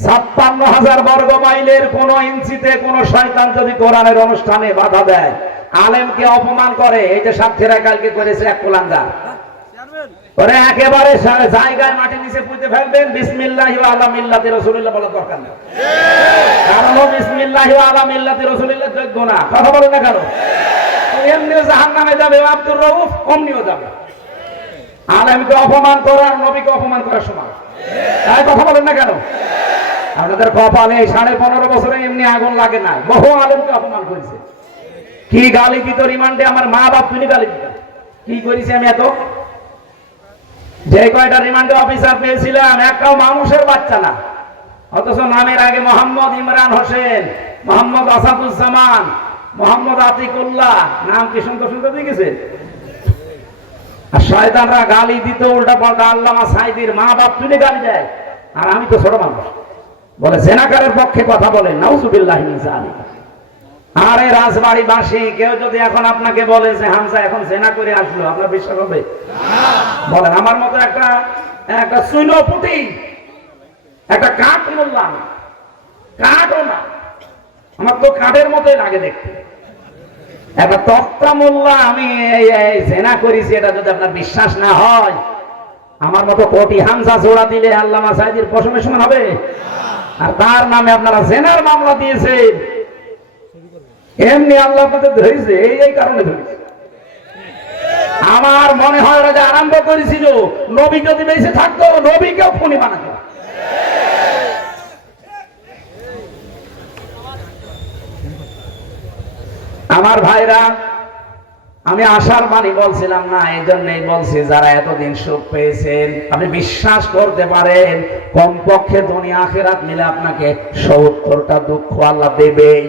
৫৬,০০০ বর্গ মাইলের কোন ইঞ্চিতে কোন শয়তান যদি কোরআনের অনুষ্ঠানে বাধা দেয়, আলেমকে অপমান করে, এই যে সাক্ষীরা কালকে করেছে এক কুলাঙ্গার, ওরা একেবারে জায়গায় মাটির নিচে পুঁতে ফেলবেন, বিসমিল্লাহি ওয়া আলা মিল্লাতি রাসূলিল্লাহ বলার দরকার নেই। কারণ বিসমিল্লাহি ওয়া আলা মিল্লাতি রাসূলিল্লাহ যোগ্য না, কথা বলেন না কেন? এমনিও জাহান্নামে যাবে আব্দুর রউফ, অমনিও যাবে। আলেমকে অপমান করা আর নবীকে অপমান করার সমান, তাই কথা বলেন না কেন? আপনাদের কপালে 15.5 বছরে এমনি আগুন লাগে না, বহু আলেমকে অপমান করেছে। কি গালি দিত রিমান্ডে, আমার মা বাপ তুমি গালি দিত, কি করেছি আমি এত? যে কয়টা রিমান্ডে অফিসার পেয়েছিলাম, একটাও মানুষের বাচ্চা না, অথচ নামের আগে মোহাম্মদ ইমরান হোসেন, মোহাম্মদ আসাদুজ্জামান, মোহাম্মদ আতিকুল্লাহ, নাম কি সুন্দর সুন্দর দেখেছে। আর শয়তানরা গালি দিত উল্টা পাল্টা, আল্লামা সাইদির মা বাপ তুলে গালি দেয়, আর আমি তো ছোট মানুষ, বলে জেনাকারের পক্ষে কথা বলেন, নাউজুবিল্লাহি মিন যালিক। আরে রাজবাড়িবাসী, কেউ যদি এখন আপনাকে বলে যে হামজা এখন জেনা করে আসলো, আপনার বিশ্বাস হবে? বলেন, আমার মতো একটা সুইলপুটি, একটা কাঠ বললাম, কাঠও না, আমার তো কাঠের মতোই লাগে দেখতে, একটা তক্তা মোল্লা আমি জেনা করেছি, এটা যদি আপনার বিশ্বাস না হয়, আমার মতো কোটি হামজা জোড়া দিলে আল্লামা সাইদির পশমের সমান হবে? আর তার নামে আপনারা জেনার মামলা দিয়েছেন, এমনি আল্লাহ আপনাদের ধরেছে, এই কারণে ধরেছে। আমার মনে হয় ওরা যে আরম্ভ করেছিল, নবী যদি বেঁচে থাকতো নবীকেও খুনি বানাতো। আমার ভাইরা, আমি আশার বাণী বলছিলাম না, এই জন্যই বলছি, যারা এতদিন সুখ পেয়েছেন, আপনি বিশ্বাস করতে পারেন কমপক্ষে দুনিয়া আখিরাত মিলে আপনাকে ৭০টা দুঃখ আল্লাহ দেবেই।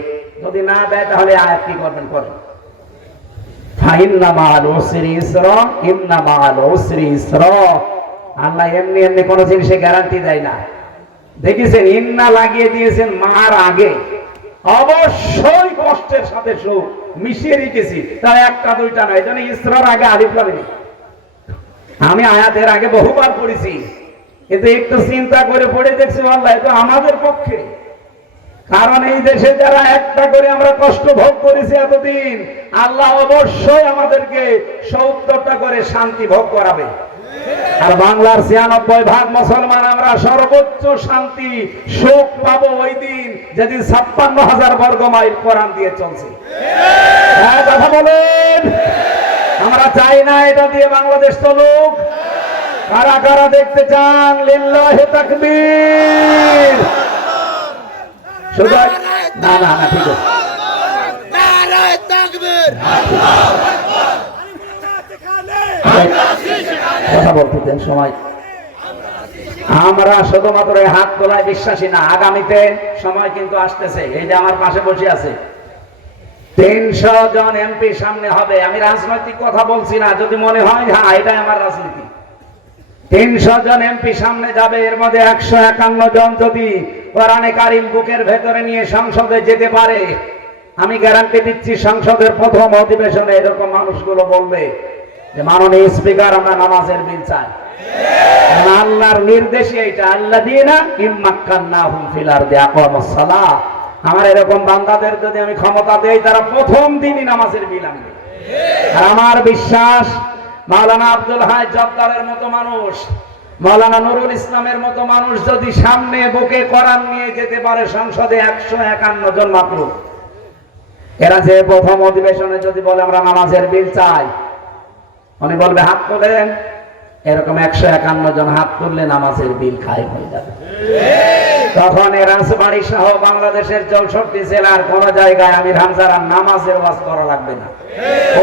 যদি না দেয় তাহলে আয়াত কি করবেন? করেন, ফাইন্না মাআল উসরি ইসরা, ইন্না মাআল উসরি ইসরা। আল্লাহ এমনি এমনি কোন জিনিসে গ্যারান্টি দেয় না। দেখেছেন, ইন্না লাগিয়ে দিয়েছেন মার আগে, অবশ্যই কষ্টের সাথে সুখ মিশিয়ে রেখেছি, তাই একটা দুইটা নয়। এই জন্য ইসরার আগে আলিফ লাগাই। আমি আয়াতের আগে বহুবার পড়েছি, কিন্তু একটু চিন্তা করে পড়ে দেখছি আল্লাহ তো আমাদের পক্ষে। কারণ এই দেশে যারা একটা করে আমরা কষ্ট ভোগ করেছি এতদিন, আল্লাহ অবশ্যই আমাদেরকে ৭০টা করে শান্তি ভোগ করাবে। আর বাংলার ৯৬% মুসলমান আমরা সর্বোচ্চ শান্তি সুখ পাবো ওই দিন যেদিন ৫৬,০০০ বর্গ মাইল কোরআন দিয়ে চলছে। হ্যাঁ, কথা বলেন। আমরা চাই না এটা দিয়ে বাংলাদেশ চলুক। কারা কারা দেখতে চান? লিল্লাহি তাকবীর। শুধু না না না, ঠিক আছে, কথা বলতে দেন সময়। আমরা শুধুমাত্র হাত তোলায় বিশ্বাসী না, আগামীতে সময় কিন্তু আসতেছে। এই যে আমার পাশে বসে আছে, ৩০০ জন এমপি সামনে হবে। আমি রাজনৈতিক কথা বলছি না, যদি মনে হয় হ্যাঁ এটাই আমার রাজনীতি। ৩০০ জন এমপি সামনে যাবে, এর মধ্যে ১৫১ জন যদি কোরআনে কারিম বুকের ভেতরে নিয়ে সংসদে যেতে পারে, আমি গ্যারান্টি দিচ্ছি সংসদের প্রথম অধিবেশনে এরকম মানুষগুলো বলবে যে মাননীয় স্পিকার, আমরা নামাজের বিল চাই। আল্লাহর নির্দেশে এটা, আল্লাযীনা ইম্মাক্কান্নাহুম ফিল আরদি আকামুস সালাহ। আমার এরকম বান্দাদের যদি আমি ক্ষমতা দেই, তারা প্রথম দিনই নামাজের বিল আনবে। আর আমার বিশ্বাস, মাওলানা আব্দুল হাই জব্বারের মতো মানুষ, মাওলানা নুরুল ইসলামের মতো মানুষ যদি সামনে বুকে কোরআন নিয়ে যেতে পারে সংসদে, ১৫১ জন মাত্র, এরা যে প্রথম অধিবেশনে যদি বলে আমরা নামাজের বিল চাই, উনি বলবে হাত তোলেন, এরকম ১৫১ জন হাত তুললে নামাজের বিল কায়েম হয়ে যাবে। তখন এ রাজবাড়ী সহ বাংলাদেশের ৬৪ জেলার কোন জায়গায় আমির হামজার নামাজের ওয়াজ করা লাগবে না।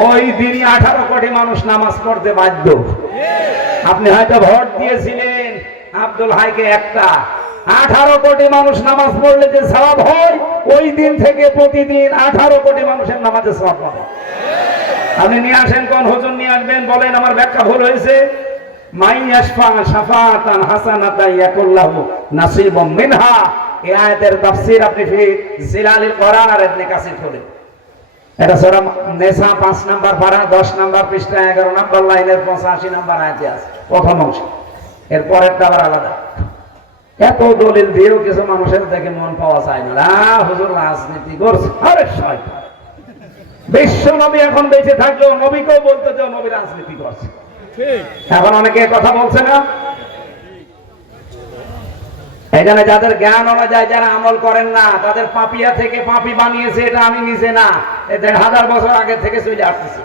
ওই দিনই ১৮ কোটি মানুষ নামাজ পড়তে বাধ্য। আপনি হয়তো ভোট দিয়েছিলেন আব্দুল হাইকে একটা, 18 কোটি মানুষ নামাজ পড়লে যে সওয়াব হয়, ওই দিন থেকে প্রতিদিন 18 কোটি মানুষের নামাজে সওয়াব পাবে। আপনি নিয়ে আসেন, কোন হুজুর নিয়ে আসবেন বলেন, আমার ব্যাখ্যা ভুল হয়েছে। মাই ইয়াশফা শাফাআতান হাসানাতান ইয়াকুল্লাহু নাসিবুম মিনহা। এই আয়াতের তাফসীর আপনি ফি জিলালিল কোরআন আর ইবনে কাসির পড়েন। এটা সূরা নেসা 5 নাম্বার পারা 10 নাম্বার পৃষ্ঠা 11 নাম্বার লাইনের 85 নাম্বার আয়াতে আছে প্রথম অংশ। এর পরেরটা আবার আলাদা। এত দলিল দিয়েও কিছু মানুষের দেখে মন পাওয়া যায় না, হুজুর রাজনীতি করছে। আরে শয়তান, বিশ্ব নবী এখন বেঁচে থাকলেও নবীকেও বলতে যে নবী রাজনীতি করছে। এখন অনেকে কথা বলছে না। এখানে যাদের জ্ঞান অনুযায়ী যারা আমল করেন না, তাদের পাপিয়া থেকে পাপি বানিয়েছে, এটা আমি নিজে না, এটা 1000 বছর আগে থেকে চলে আসতেছে।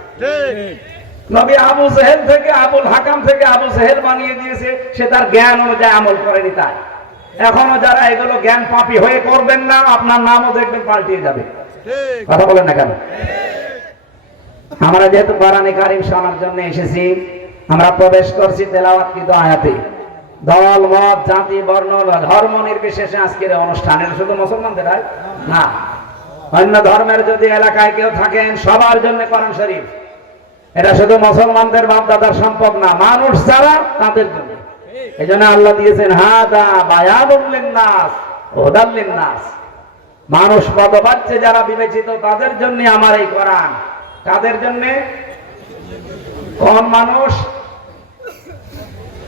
নবী আবু জেহেল থেকে, আবুল হাকাম থেকে আবু জেহেল বানিয়ে দিয়েছে, সে তার জ্ঞান অনুযায়ী আমল করেনি। তাই এখনো যারা এগুলো জ্ঞান পাপী হয়ে করবেন না, আপনার নামও দেখবেন পাল্টিয়ে যাবে। কথা বলেন না কেন? আমরা যেহেতু কোরআনে কারীম শোনার জন্য এসেছি, আমরা প্রবেশ করছি তেলাওয়াতকৃত আয়াতে। দল মত জাতি বর্ণ ধর্ম নির্বিশেষে আজকের অনুষ্ঠানের শুধু মুসলমানদের না, অন্য ধর্মের যদি এলাকায় কেউ থাকেন সবার জন্য কোরআন শরীফ। এটা শুধু মুসলমানদের বাপ দাদার সম্পদ না, মানুষ যারা তাদের জন্য। এই জন্য আল্লাহ দিয়েছেন হাদা বায়ানুল লিন্নাস হুদাল লিন্নাস। মানুষ পদবাচ্য যারা বিবেচিত তাদের জন্য আমার এই কোরআন। কাদের জন্য? কোন মানুষ?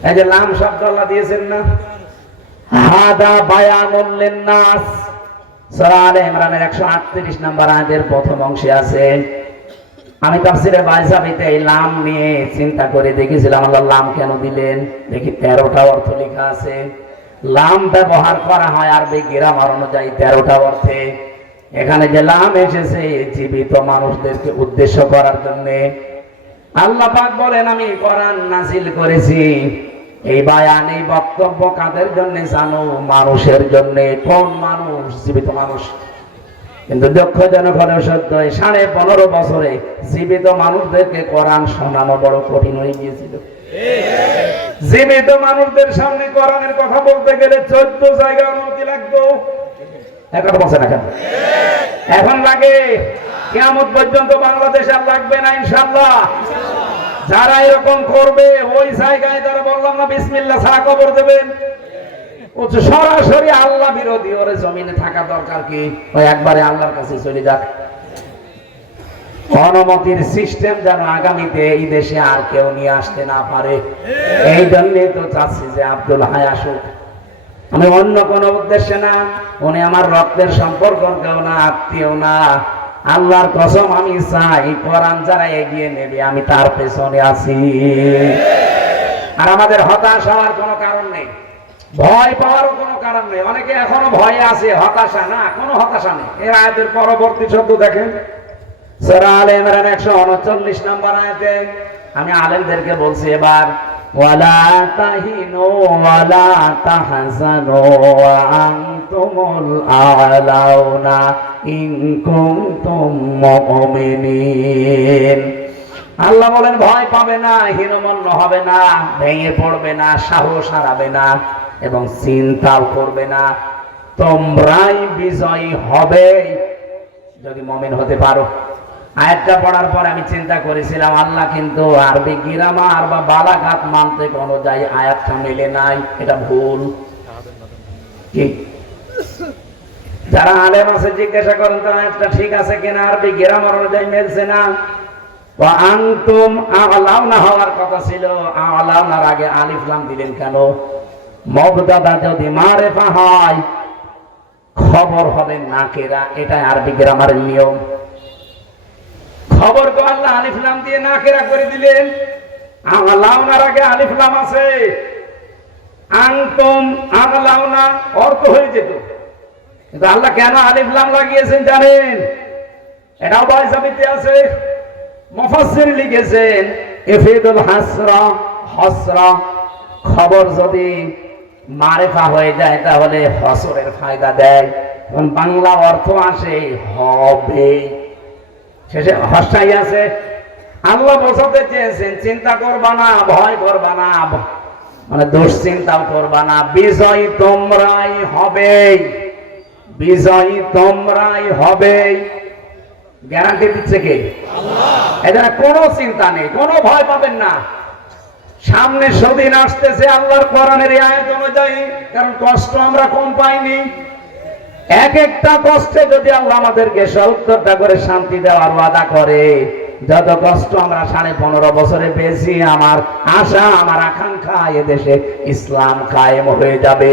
এই যে লাম শব্দ আল্লাহ দিয়েছেন না, হাদা বায়ানুল লিন্নাস। সূরা আলে ইমরানের 138 নম্বর আয়াতের প্রথম অংশে আছে। আমি তাফসীরে বাইজাবিতে এই লাম নিয়ে চিন্তা করে দেখেছিলাম আল্লাহ লাম কেন দিলেন। দেখি 13টা অর্থ লেখা আছে। লাম ব্যবহার করা হয় আরবি গ্রামার অনুযায়ী 13টা অর্থে। এখানে যে লাম এসেছে জীবিত মানুষদেরকে উদ্দেশ্য করার জন্য। আল্লাহ পাক বলেন আমি কোরআন নাযিল করেছি। এই বায়ান, এই বক্তব্য কাদের জন্য জানো? মানুষের জন্য। কোন মানুষ? জীবিত মানুষ। কিন্তু দুঃখজনক হলেও সত্য, 15.5 বছরে জীবিত মানুষদেরকে কোরআন শোনানো বড় কঠিন হয়ে গিয়েছিল। জীবিত মানুষদের সামনে কোরআনের কথা বলতে গেলে 14 জায়গা অনুমতি লাগতো। এখন বলছে না কেন? এখন লাগে। কিয়ামত পর্যন্ত বাংলাদেশে আর লাগবে না ইনশাআল্লাহ। যারা এরকম করবে ওই জায়গায় যারা বললাম না বিসমিল্লাহ ছাড়া কবর দেবেন, সরাসরি আল্লাহ বিরোধী। ওরে জমিনে থাকা দরকার কি? ওই একবারে আল্লাহর কাছে চলে যাক। অনুমতির সিস্টেম যেন আগামীতে এই দেশে আর কেউ নিয়ে আসতে না পারে। এই জন্যই তো চাচ্ছি যে আব্দুল হাই আসুক। আমি অন্য কোন উদ্দেশ্যে না, উনি আমার রক্তের সম্পর্ক কেউ না, আত্মীয় না। আল্লাহর কসম আমি চাই কোরআন যারা এগিয়ে নেবে আমি তার পেছনে আছি। আর আমাদের হতাশ হওয়ার কোনো কারণ নেই, ভয় পাওয়ারও কোনো কারণ নেই। অনেকে এখনো ভয়ে আছে, হতাশা না, কোনো হতাশা নেই। এর আয়াতের পরবর্তী শব্দ দেখেন, সূরা আলে ইমরান 139 নম্বর আয়াতে। আমি আলেমদেরকে বলছি এবার, ওয়ালা তাহিনু ওয়ালা তাহজানু ওয়া আনতুমুল আ'লাউনা ইন কুনতুম মুমিনিন। আল্লাহ বলেন ভয় পাবে না, হীনমন্য হবে না, ভেঙে পড়বে না, সাহস হারাবে না এবং চিন্তাও করবে না। তোমরাই বিজয়ী হবে যদি মুমিন হতে পারো। আয়াতটা পড়ার পর আমি চিন্তা করেছিলাম আল্লাহ কিন্তু আরবি গ্রামার বা বালাগাত মানতিক অনুযায়ী আয়াতটা মেলে নাই, এটা ভুল। কি যারা আলেম আছে জিজ্ঞাসা করেন তো আয়াতটা ঠিক আছে কিনা, আরবি গ্রামার অনুযায়ী মেলছে না। ওয়া আনতুম আ'লাউনা হওয়ার কথা ছিল, আ'লাউনার আগে আলিফ লাম দিলেন কেন? মুবতাদা যদি মারিফা হয় খবর হবে নাকিরা, এটা আরবি গ্রামারের নিয়ম। খবর তো আল্লাহ আলিফ লাম দিয়ে নাকিরা করে দিলেন। আ'লাউনার আগে আলিফ লাম আছে, আনতুম আ'লাউনা অর্থ হয়ে যেত। কিন্তু আল্লাহ কেন আলিফ লাম লাগিয়েছেন জানেন? এটাও বাইজাবিতে আছে। মুফাসসির লিখেছেন ইফিদুল হাসরা, হাসরা খবর যদি মারিফা হয়ে যায় তাহলে হসরের ফায়দা দেয়। বাংলা অর্থ আসে হবে, শেষে হসাই আছে। আল্লাহ বোঝাতে চেয়েছেন চিন্তা করবা না, ভয় করবা না, মানে দুশ্চিন্তাও করবা না, বিজয়ী তোমরাই হবে, বিজয়ী তোমরাই হবে। গ্যারান্টি দিচ্ছে কে? আল্লাহ। এখানে কোনো চিন্তা নেই, কোনো ভয় পাবেন না। সামনে সেদিন আসতেছে আল্লাহর কোরআনের আয়াত অনুযায়ী, কারণ কষ্ট আমরা কম পাইনি। এক একটা কষ্টে যদি আল্লাহ আমাদেরকে ৭০টা করে শান্তি দেওয়ার ওয়াদা করে, যত কষ্ট আমরা 15.5 বছরে পেয়েছি, আমার আশা, আমার আকাঙ্ক্ষা এদেশে ইসলাম কায়েম হয়ে যাবে।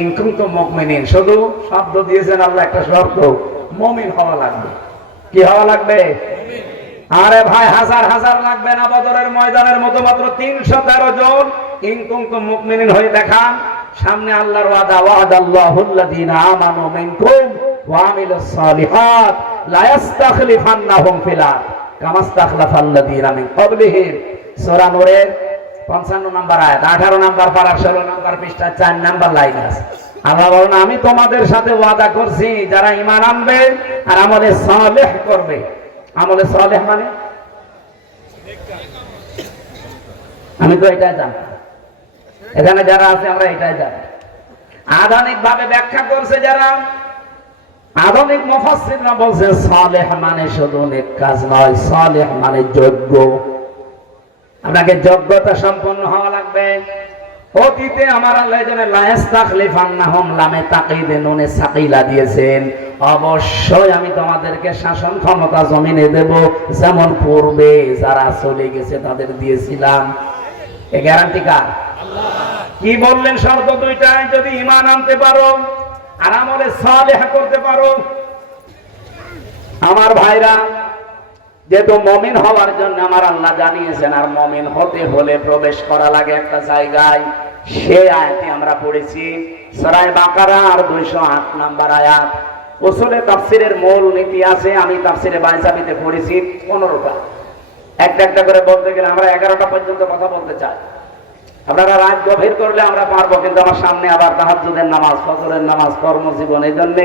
ইনকুম তো মুমিনিন, শুধু শব্দ দিয়েছেন আল্লাহ, একটা শর্ত, মুমিন হওয়া লাগবে। কি হওয়া লাগবে? আরে ভাই, হাজার হাজার লাগবে না, বদরের ময়দানের মতো মাত্র 313 জন ইনকুম তো মুমিনিন হয়ে দেখান। সামনে আল্লাহর ওয়াদা, ওয়াদাল্লাহুল্লাযীনা আমানু মিনকুম ওয়া আমিলুস সালিহাত লা ইস্তাখলিফান্নাহুম ফিল আরদ কামা ইস্তাখলাফাল্লাযীনা মিন ক্বাবলিহিম। সূরা নূরের 55 নম্বর আয়াত, 18 নম্বর পারা, 16 নম্বর পৃষ্ঠা, 4 নম্বর লাইন আছে। আল্লাহ বলেন, আমি তোমাদের সাথে ওয়াদা করছি, যারা ঈমান আনবে আর আমলে সালেহ করবে। আমলে সালেহ মানে আমি তো এটাই জানি, এখানে যারা আছে আমরা এটাই জানি। আধুনিক ভাবে ব্যাখ্যা করছে যারা, আধুনিক মুফাসসিররা বলছে সালেহ মানে শুধু নেক কাজ নয়, সালেহ মানে যোগ্য। আপনাকে যোগ্যতা সম্পন্ন হওয়া লাগবে। অতীতে আমার আল্লাহ জানে লা ইস্তাখলিফান্নাহুম লামে তাকিদে নুনে সাকিলা দিয়েছেন, অবশ্যই আমি তোমাদেরকে শাসন ক্ষমতা জমিনে দেব, যেমন পূর্বে যারা চলে গেছে তাদের দিয়েছিলাম। এই গ্যারান্টি কার? কি বললেন? শর্ত দুইটাই, যদি ঈমান আনতে পারো আর আমলে সালেহ করতে পারো। আমার ভাইরা, যেহেতু মুমিন হওয়ার জন্য আমার আল্লাহ জানিয়েছেন, আর মুমিন হতে হলে প্রবেশ করা লাগে একটা জায়গায়, সেই আয়াতে আমরা পড়েছি সূরা বাকারার 208 নম্বর আয়াত। উসুলে তাফসীরের মূল নীতি আছে, আমি তাফসীরে বাইসাবিতে পড়েছি 15টা। একটা একটা করে বলতে গেলে আমরা 11টা পর্যন্ত কথা বলতে চাই। আপনারা রাত গভীর করলে আমরা পারবো, কিন্তু আমার সামনে আবার তাহাজ্জুদের নামাজ, ফজরের নামাজ, কর্মজীবন। এই জন্য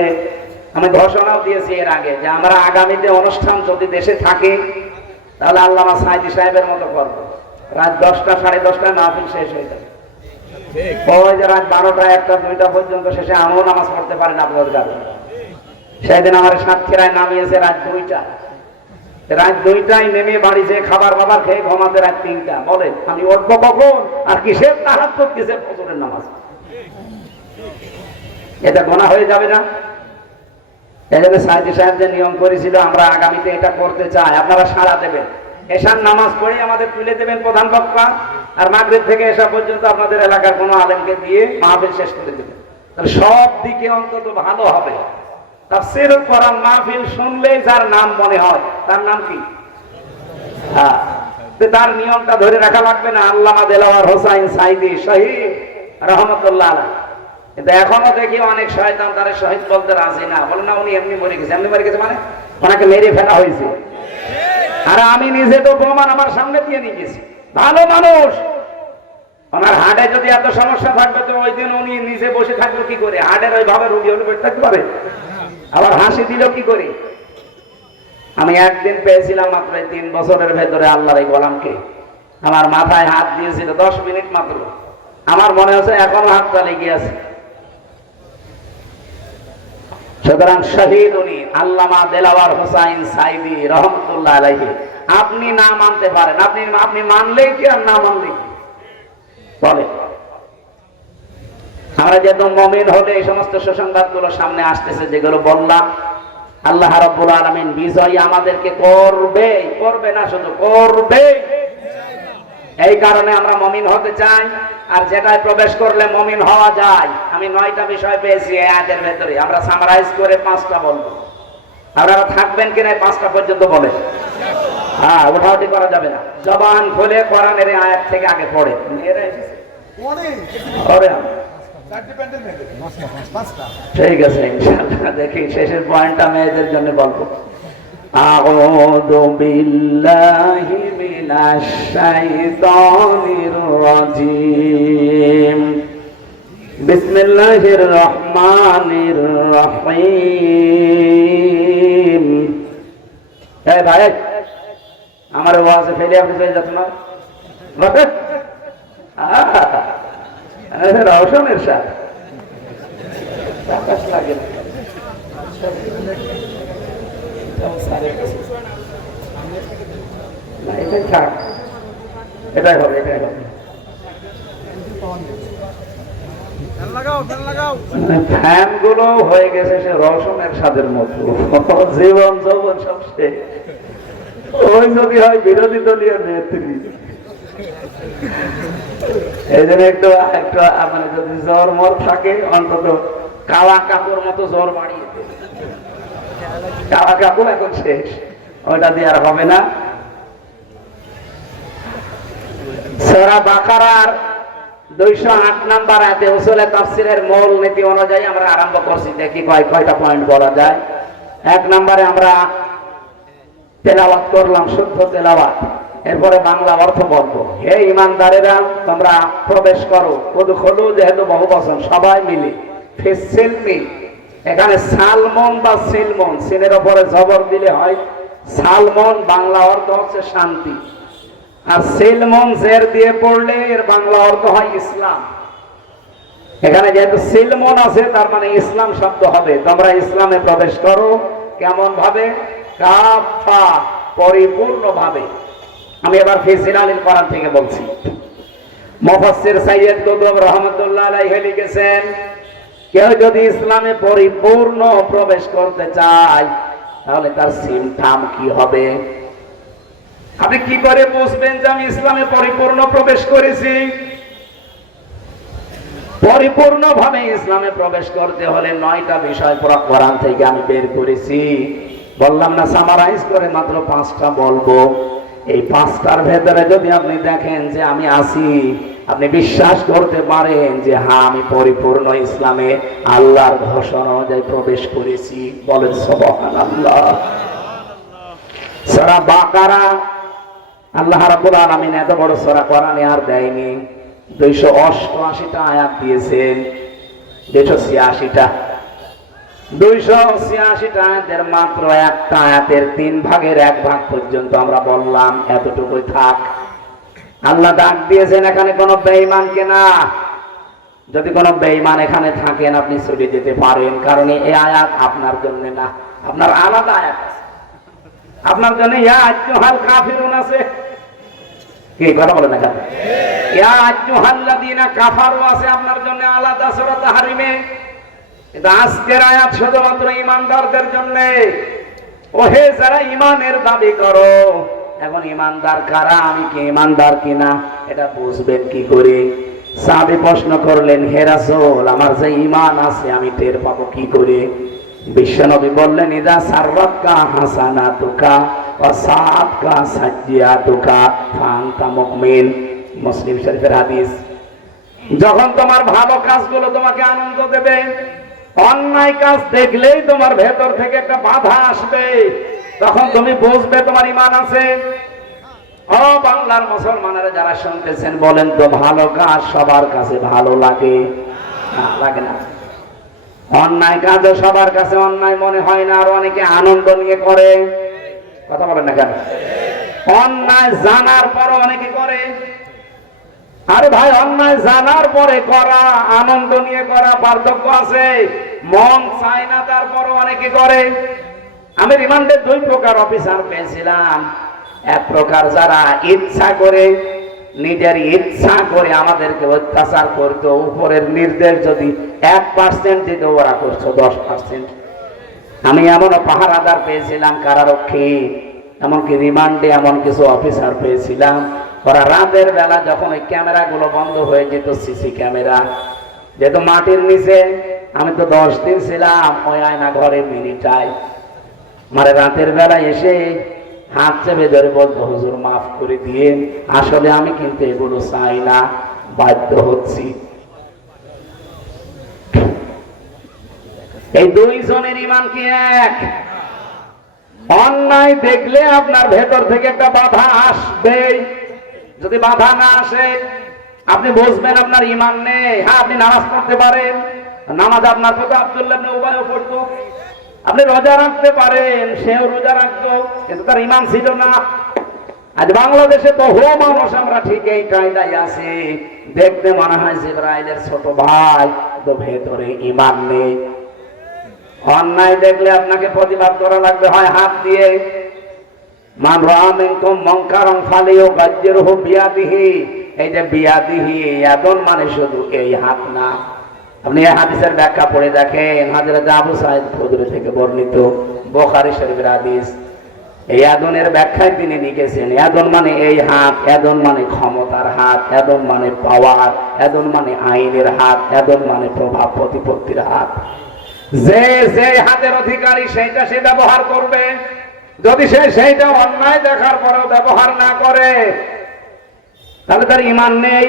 আমি ঘোষণাও দিয়েছি এর আগে যে আমরা আগামীতে অনুষ্ঠান যদি দেশে থাকে, তাহলে আল্লামা সাইদি সাহেবের মতো করবো। রাত 10টা, 10:30 মাহফিল শেষ হয়ে যাবে। ওই যে রাত 12টা, 1টা, 2টা পর্যন্ত শেষে আমিও নামাজ পড়তে পারি না আপনাদের কাছে। সেদিন আমার সাতক্ষীরায় নামিয়েছে রাত 2টা। রাত 2টায় নেমে বাড়ি যেয়ে খাবার বাবার খেয়ে ঘুমাতে রাত 3টা। বলেন আমি উঠবো কখন? আর কিসের তাহাজ্জুদ, কিসের ফজরের নামাজ? এটা গোনা হয়ে যাবে না? এই জন্য সাইদি সাহেব যে নিয়ম করেছিল, আমরা আগামীতে এটা করতে চাই। আপনারা সাড়া দেবেন, এশার নামাজ পড়ে আমাদের তুলে দেবেন প্রধান বক্তা, আর মাগরিব থেকে এশা পর্যন্ত আপনাদের এলাকার কোনো আলেমকে দিয়ে মাহফিল শেষ করে দেবেন। তাহলে সব দিকে অন্তত ভালো হবে। তাফসীর কোরআন মাহফিল শুনলেই যার নাম মনে হয়, তার নাম কি? হ্যাঁ, তার নিয়মটা ধরে রাখা লাগবে না? আল্লামা দেলাওয়ার হোসাইন সাইদি শহীদ রহমতুল্লাহ আলাইহি। কিন্তু এখনো দেখি অনেক শয়তান তারা শহীদ বলতে রাজি না, বলে না উনি এমনি মরে গেছে। এমনি মরে গেছে মানে ওনাকে মেরে ফেলা হয়েছে। আর আমি নিজে তো প্রমাণ আমার সামনে দিয়ে নিয়ে গেছি। ভালো মানুষ, ওনার হার্টে যদি এত সমস্যা থাকবে তো ওই দিন উনি নিজে বসে থাকলো কি করে? হার্টের ওইভাবে রোগী হলে বসে থাকতে পারে? আবার হাসি দিল কি করে? আমি একদিন পেয়েছিলাম মাত্র 3 বছরের ভেতরে আল্লাহর এই গোলামকে, আমার মাথায় হাত দিয়েছিল 10 মিনিট মাত্র। আমার মনে হচ্ছে এখনো হাতটা লেগে আছে। সুতরাং শহীদ উনি আল্লামা দেলাওয়ার হোসাইন সাইদি রহমতুল্লাহ আলাইহি। আপনি না মানতে পারেন, আপনি মানলেই কি আর না মানলেই কি? বলে আমরা যেহেতু মুমিন হলে এই সমস্ত সুসংবাদগুলো সামনে আসতেছে, যেগুলো বললাম, আল্লাহ রাব্বুল আলামিন বিজয় আমাদেরকে করবে না, শুধু করবে। এই কারণে আমরা মুমিন হতে চাই, আর যেটায় প্রবেশ করলে মুমিন হওয়া যায়। আমি 9টা বিষয় পেয়েছি এই আয়াতের ভেতরে, আমরা সামারাইজ করে 5টা বলবো। আপনারা থাকবেন কিনা 5টা পর্যন্ত বলে? হ্যাঁ, ওঠাউঠি করা যাবে না। জবান খুলে কোরআনের আয়াত থেকে আগে পড়ে। মেয়েরা এসেছে ঠিক আছে, ইনশাআল্লাহ দেখি শেষের পয়েন্টটা মেয়েদের জন্য বলবো। আউযু বিল্লাহি মিনাশ শাইতানির রাজীম। বিসমিল্লাহির রহমানির রহিম। এই ভাই, আমার ওয়াজে ফেলে আপনি চলে যাচ্ছেন না? রওশনের সাথে আকাশ লাগে না। এটাই থাক, এটাই হবে, এটাই হবে। ফ্যান গুলো হয়ে গেছে সে রসমের স্বাদের মতো, জীবন যৌবন সব শেষ। ওই যদি হয় বিরোধী দলীয় নেত্রী, এই জন্য একটু একটু মানে যদি জ্বর মর থাকে অন্তত কালা কাপড় মতো জ্বর বাড়িয়ে দেবে। কালা কাপড় এখন শেষ, ওইটা দিয়ে আর হবে না। সূরা বাকারার 208 নম্বর আয়াতে উসুলে তাফসীরের মূল নীতি অনুযায়ী আমরা আরম্ভ করছি। দেখি কয়টা পয়েন্ট বলা যায়। 1 নম্বরে আমরা তেলাওয়াত করলাম, শুদ্ধ তেলাওয়াত, এরপরে বাংলা অর্থ বলবো। হে ঈমানদারেরা, তোমরা প্রবেশ করো। উদখুলু যেহেতু বহুবচন, সবাই মিলে। ফিসসিলমি, এখানে সালমন বা সিলমন, সিনের উপরে জবর দিলে হয় সালমন, বাংলা অর্থ হচ্ছে শান্তি। আর সিলমন জের দিয়ে পড়লে এর বাংলা অর্থ হয় ইসলাম। এখানে যেহেতু সিলমন আছে তার মানে ইসলাম শব্দ হবে। তোমরা ইসলামে প্রবেশ করো। কেমন ভাবে? কাফা, পরিপূর্ণ ভাবে। আমি এবার ফি জিলালিল কোরআন থেকে বলছি। মুফাসসির সাইয়্যিদ কুতুব রাহমাতুল্লাহ আলাইহি লিখেছেন, কেউ যদি ইসলামে পরিপূর্ণ প্রবেশ করতে চায় তাহলে তার সিমটাম কি হবে? আপনি কি করে বুঝবেন যে আমি ইসলামে পরিপূর্ণ প্রবেশ করেছি? পরিপূর্ণভাবে ইসলামে প্রবেশ করতে হলে 9টা বিষয় কোরআন থেকে আমি বের করেছি। বললাম না, সামারাইজ করে মাত্র 5টা বলবো। এই 5টার ভেতরে যদি আপনি দেখেন যে আমি আছি, আপনি বিশ্বাস করতে পারেন যে হ্যাঁ আমি পরিপূর্ণ ইসলামে আল্লাহর ঘোষণা অনুযায়ী প্রবেশ করেছি। বলেন সুবহানাল্লাহ। সূরা বাকারা, আল্লাহ রাব্বুল আলামিন এত বড় সূরা কোরআনে আর দেয়নি। 288টা আয়াত দিয়েছেন, 286টা। 286টা আয়াতের মাত্র একটা আয়াতের 3 ভাগের 1 ভাগ পর্যন্ত আমরা বললাম, এতটুকুই থাক। আল্লাহ ডাক দিয়েছেন এখানে কোনো বেঈমানকে না। যদি কোনো বেঈমান এখানে থাকেন আপনি চলে যেতে পারেন, কারণ এই আয়াত আপনার জন্য না, আপনার আলাদা আয়াত আছে। আপনার জন্য ইয়া আইয়ুহাল কাফিরুন আছে, কি কথা বলেন না? ইয়া আইয়ুহাল্লাযীনা কাফারু আছে আপনার জন্য আলাদা সূরা তাহরিমে। কিন্তু আজকের আয়াত শুধুমাত্র ঈমানদারদের জন্য। ওহে যারা ঈমানের দাবি করো, এখন ঈমানদার কারা? আমি কি ঈমানদার কিনা এটা বুঝবেন কি করে? সাহাবী প্রশ্ন করলেন, হে রাসূল, আমার যে ঈমান আছে আমি টের পাবো কি করে? বিশ্বনবী বললেন, ইদা সাররাতকা হাসানাতুকা ওয়া সাআতকা সাজ্জিয়াতুকা ফাআনতা মুমিন। মুসলিম শরীফের হাদিস। যখন তোমার ভালো কাজগুলো তোমাকে আনন্দ দেবে, অন্যায় কাজ দেখলেই তোমার ভেতর থেকে একটা বাধা আসবে, তখন তুমি বুঝবে তোমার ঈমান আছে। ও বাংলার মুসলমানেরা যারা শুনতেছেন, বলেন তো ভালো কাজ সবার কাছে ভালো লাগে? না, লাগে না। অন্যায় কাজও সবার কাছে অন্যায় মনে হয় না, আর অনেকে আনন্দ নিয়ে করে। কথা বলেন না কেন? অন্যায় জানার পর অনেকে করে। আরে ভাই, অন্যায় জানার পরে করা, আনন্দ নিয়ে করা পার্থক্য আছে। মন চায় না তারপরও অনেকে করে। আমি রিমান্ডে 2 প্রকার অফিসার পেয়েছিলাম। এক প্রকার যারা ইচ্ছা করে, নিজের ইচ্ছা করে আমাদেরকে অত্যাচার করতো, উপরের নির্দেশ যদি 1% দিত ওরা করছো 10%। আমি এমনও পাহারাদার পেয়েছিলাম, কারারক্ষী, এমনকি রিমান্ডে এমন কিছু অফিসার পেয়েছিলাম, ওরা রাতের বেলা যখন ওই ক্যামেরাগুলো বন্ধ হয়ে যেত, সিসি ক্যামেরা, যেহেতু মাটির নিচে, আমি তো 10 দিন ছিলাম ওই আয়না ঘরে মিনিটায়, মানে রাতের বেলা এসে হাত চেপে ধরে বলতো, হুজুর মাফ করে দিয়ে, আসলে আমি কিন্তু এগুলো চাই না, বাধ্য হচ্ছি। এই 2 জনের ঈমান কি এক? অন্যায় দেখলে আপনার ভেতর থেকে একটা বাধা আসবে। যদি বাধা না আসে, আপনি বুঝবেন আপনার ঈমান নেই। হ্যাঁ, আপনি নামাজ পড়তে পারেন, নামাজ আপনার প্রতি আব্দুল্লাহ ইবনে উবাইও পড়তো। আপনি রোজা রাখতে পারেন, সেও রোজা রাখতো, কিন্তু তার ঈমান ছিল না। আজ বাংলাদেশে তো মানুষ আমরা ঠিক এই কায়দায় আছি, দেখতে মনে হয় জিবরাইলের ছোট ভাই, তো ভেতরে ঈমান নেই। অন্যায় দেখলে আপনাকে প্রতিবাদ করা লাগবে, হয় হাত দিয়ে। মান রাআ মিনকুম মুনকারান ফালিয়ুগায়্যিরহু বিয়াদিহি। এই যে বিয়াদিহি, ইয়াদুন মানে শুধু এই হাত না, আপনি এই হাদিসের ব্যাখ্যা পড়ে দেখেন, হযরত আবু সাঈদ খুদরি থেকে বর্ণিত বুখারী শরীফের হাদিস। এই আদনের ব্যাখ্যায় তিনি লিখেছেন, আদন মানে এই হাত, আদন মানে ক্ষমতার হাত, আদন মানে পাওয়ার, আদন মানে আইনের হাত, আদন মানে প্রভাব প্রতিপত্তির হাত। যে যে হাতের অধিকারী সেইটা সে ব্যবহার করবে। যদি সে সেইটা অন্যায় দেখার পরেও ব্যবহার না করে তাহলে তার ঈমান নেই।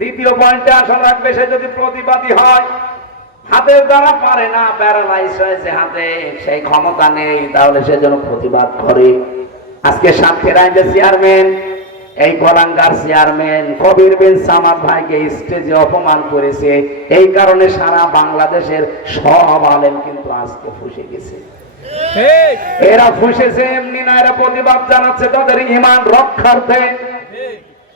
দ্বিতীয় পয়েন্টে আসা রাখবে, সে যদি প্রতিবাদী হয়, হাতের দ্বারা পারে না, প্যারালাইজ হয়েছে হাতে, সেই ক্ষমতা নেই, তাহলে সে যেন প্রতিবাদ করে। আজকে সাতক্ষীরা যে চেয়ারম্যান, এই কলাঙ্গার চেয়ারম্যান কবির বিন সামাদ ভাইকে স্টেজে অপমান করেছে, এই কারণে সারা বাংলাদেশের সব আলেম কিন্তু আজকে ফুঁসে গেছে। এরা ফুঁসেছে এমনি না, এরা প্রতিবাদ জানাচ্ছে তাদের ঈমান রক্ষার্থে।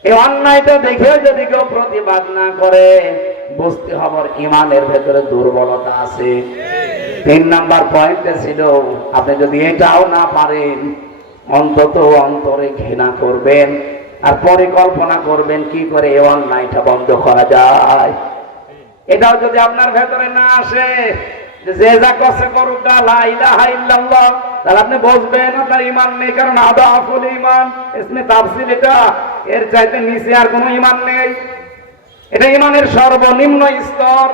এই অন্যায়টা দেখে যদি কেউ প্রতিবাদ না করে, বুঝতে হবে ঈমানের ভেতরে দুর্বলতা আছে। 3 নাম্বার পয়েন্টে ছিল, আপনি যদি এটাও না পারেন, অন্তত অন্তরে ঘৃণা করবেন আর পরিকল্পনা করবেন কি করে এই অন্যায়টা বন্ধ করা যায়। এটাও যদি আপনার ভেতরে না আসে, যে যা করছে করুক, লা ইলাহা ইল্লাল্লাহ, তাহলে আপনি বুঝবেন আপনার ঈমান নেই। কারণ আদাফুল ঈমান ইসমে তাফসীল, এটা এর চাইতে নিচে আর কোনো ঈমান নেই। এটা ঈমানের সর্বনিম্ন স্তর।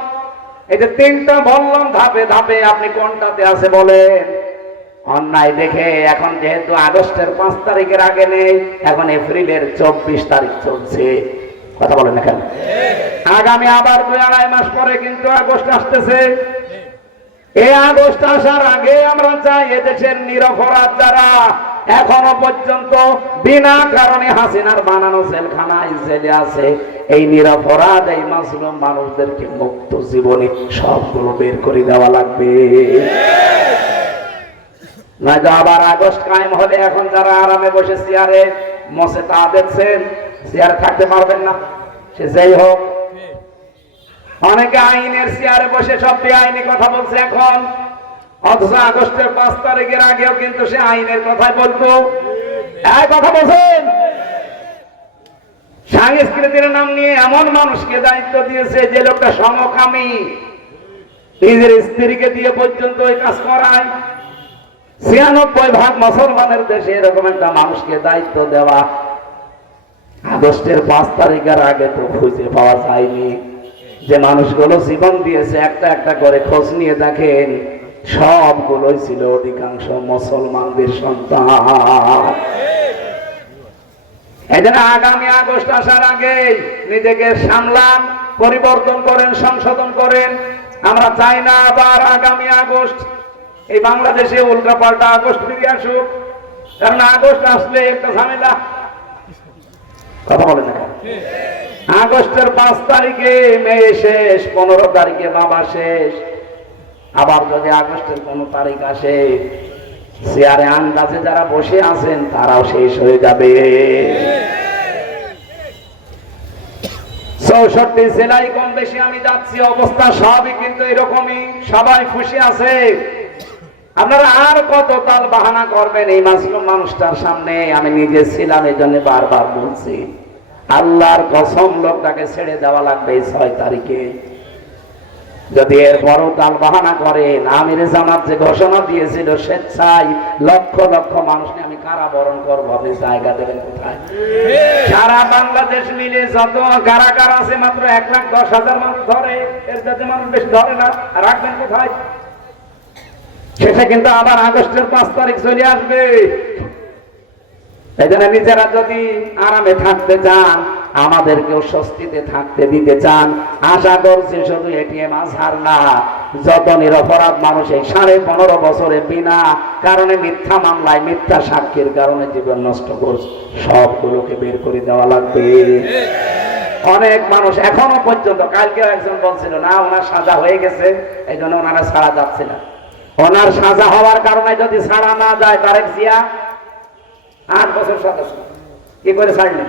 এই যে 3টা বললাম ধাপে ধাপে, আপনি কোনটাতে আছে বলেন? অন্যায় দেখে এখন যেহেতু আগস্টের 5 তারিখের আগে নেই, এখন এপ্রিলের 24 তারিখ চলছে, কথা বলেন এখন। আগামী আবার 2-2.5 মাস পরে কিন্তু আগস্ট আসতেছে। এই আগস্ট আসার আগে আমরা চাই এদেশের নিরপরাধ যারা এখনো পর্যন্ত বিনা কারণে হাসিনার বানানো জেলখানায় জেলে আছে, এই নিরপরাধ এই মাসলুম মানুষদেরকে মুক্ত জীবনে সবগুলো বের করে দেওয়া লাগবে। নয়তো আবার আগস্ট কায়েম হলে এখন যারা আরামে বসে চেয়ারে মসে তা দেখছেন, চেয়ারে থাকতে পারবেন না, সে যেই হোক। অনেকে আইনের চেয়ারে বসে সব বেআইনি কথা বলছে এখন, অথচ আগস্টের 5 তারিখের আগেও কিন্তু সে আইনের কথাই বলতো। এই কথা বলছেন, সংস্কৃতির নাম নিয়ে এমন মানুষকে দায়িত্ব দিয়েছে যে লোকটা সমকামী, নিজের স্ত্রীকে দিয়ে পর্যন্ত এই কাজ করায়। 96% মুসলমানের দেশে এরকম একটা মানুষকে দায়িত্ব দেওয়া, আগস্টের 5 তারিখের আগে তো খুঁজে পাওয়া যায়নি। যে মানুষগুলো জীবন দিয়েছে একটা একটা করে খোঁজ নিয়ে দেখেন, সবগুলোই ছিল অধিকাংশ মুসলমানদের সন্তান। এজন্য আগামী আগস্ট আসার আগে নিজেকে সামলান, পরিবর্তন করেন, সংশোধন করেন। আমরা চাই না আবার আগামী আগস্ট এই বাংলাদেশে উল্টাপাল্টা আগস্ট ফিরে আসুক। কারণ আগস্ট আসলে একটা ঝামেলা, কথা বলেন না। আগস্টের 5 তারিখে মেয়ে শেষ, 15 তারিখে বাবা শেষ। আবার যদি আগস্টের 15 তারিখ আসে, চেয়ারে আন্দাজে যারা বসে আছেন তারাও শেষ হয়ে যাবে। 64 জেলায় কম বেশি আমি যাচ্ছি, অবস্থা সবই কিন্তু এরকমই, সবাই খুশি আছে। আপনারা আর কত তাল বাহানা করবেন এই মাসলুম মানুষটার সামনে? আমি নিজে ছিলাম, এই জন্য বারবার বলছি, আল্লাহর কসম লোকটাকে ছেড়ে দেওয়া লাগবে এই 6 তারিখে। যদি এর বড় তাল বাহানা করেন, আমির জামাত যে ঘোষণা দিয়েছিল স্বেচ্ছায় লক্ষ লক্ষ মানুষ নিয়ে আমি কারাবরণ করবো, আপনি জায়গা দেবেন কোথায়? সারা বাংলাদেশ মিলে যত কারাগার আছে মাত্র 1,10,000 মানুষ ধরে, এর যাতে মানুষ বেশি ধরে না, রাখবেন কোথায়? সেটা কিন্তু আবার আগস্টের 5 তারিখ চলে আসবে। এই জন্য নিজেরা যদি আরামে থাকতে চান, আমাদেরকেও স্বস্তিতে থাকতে দিতে চান, আশা করছি শুধু এটিএম আজহার না, যত নিরপরাধ মানুষ এই 15.5 বছরে বিনা কারণে মিথ্যা মামলায় মিথ্যা সাক্ষীর কারণে জীবন নষ্ট করছে, সবগুলোকে বের করে দেওয়া লাগবে। অনেক মানুষ এখনো পর্যন্ত, কালকে একজন বলছিল না ওনার সাজা হয়ে গেছে এই জন্য ওনারা ছাড়া যাচ্ছে না। ওনার সাজা হওয়ার কারণে যদি ছাড়া না যায়, তারেক জিয়া 8 বছর সাজা ছিল, কি করে ছাড়লেন?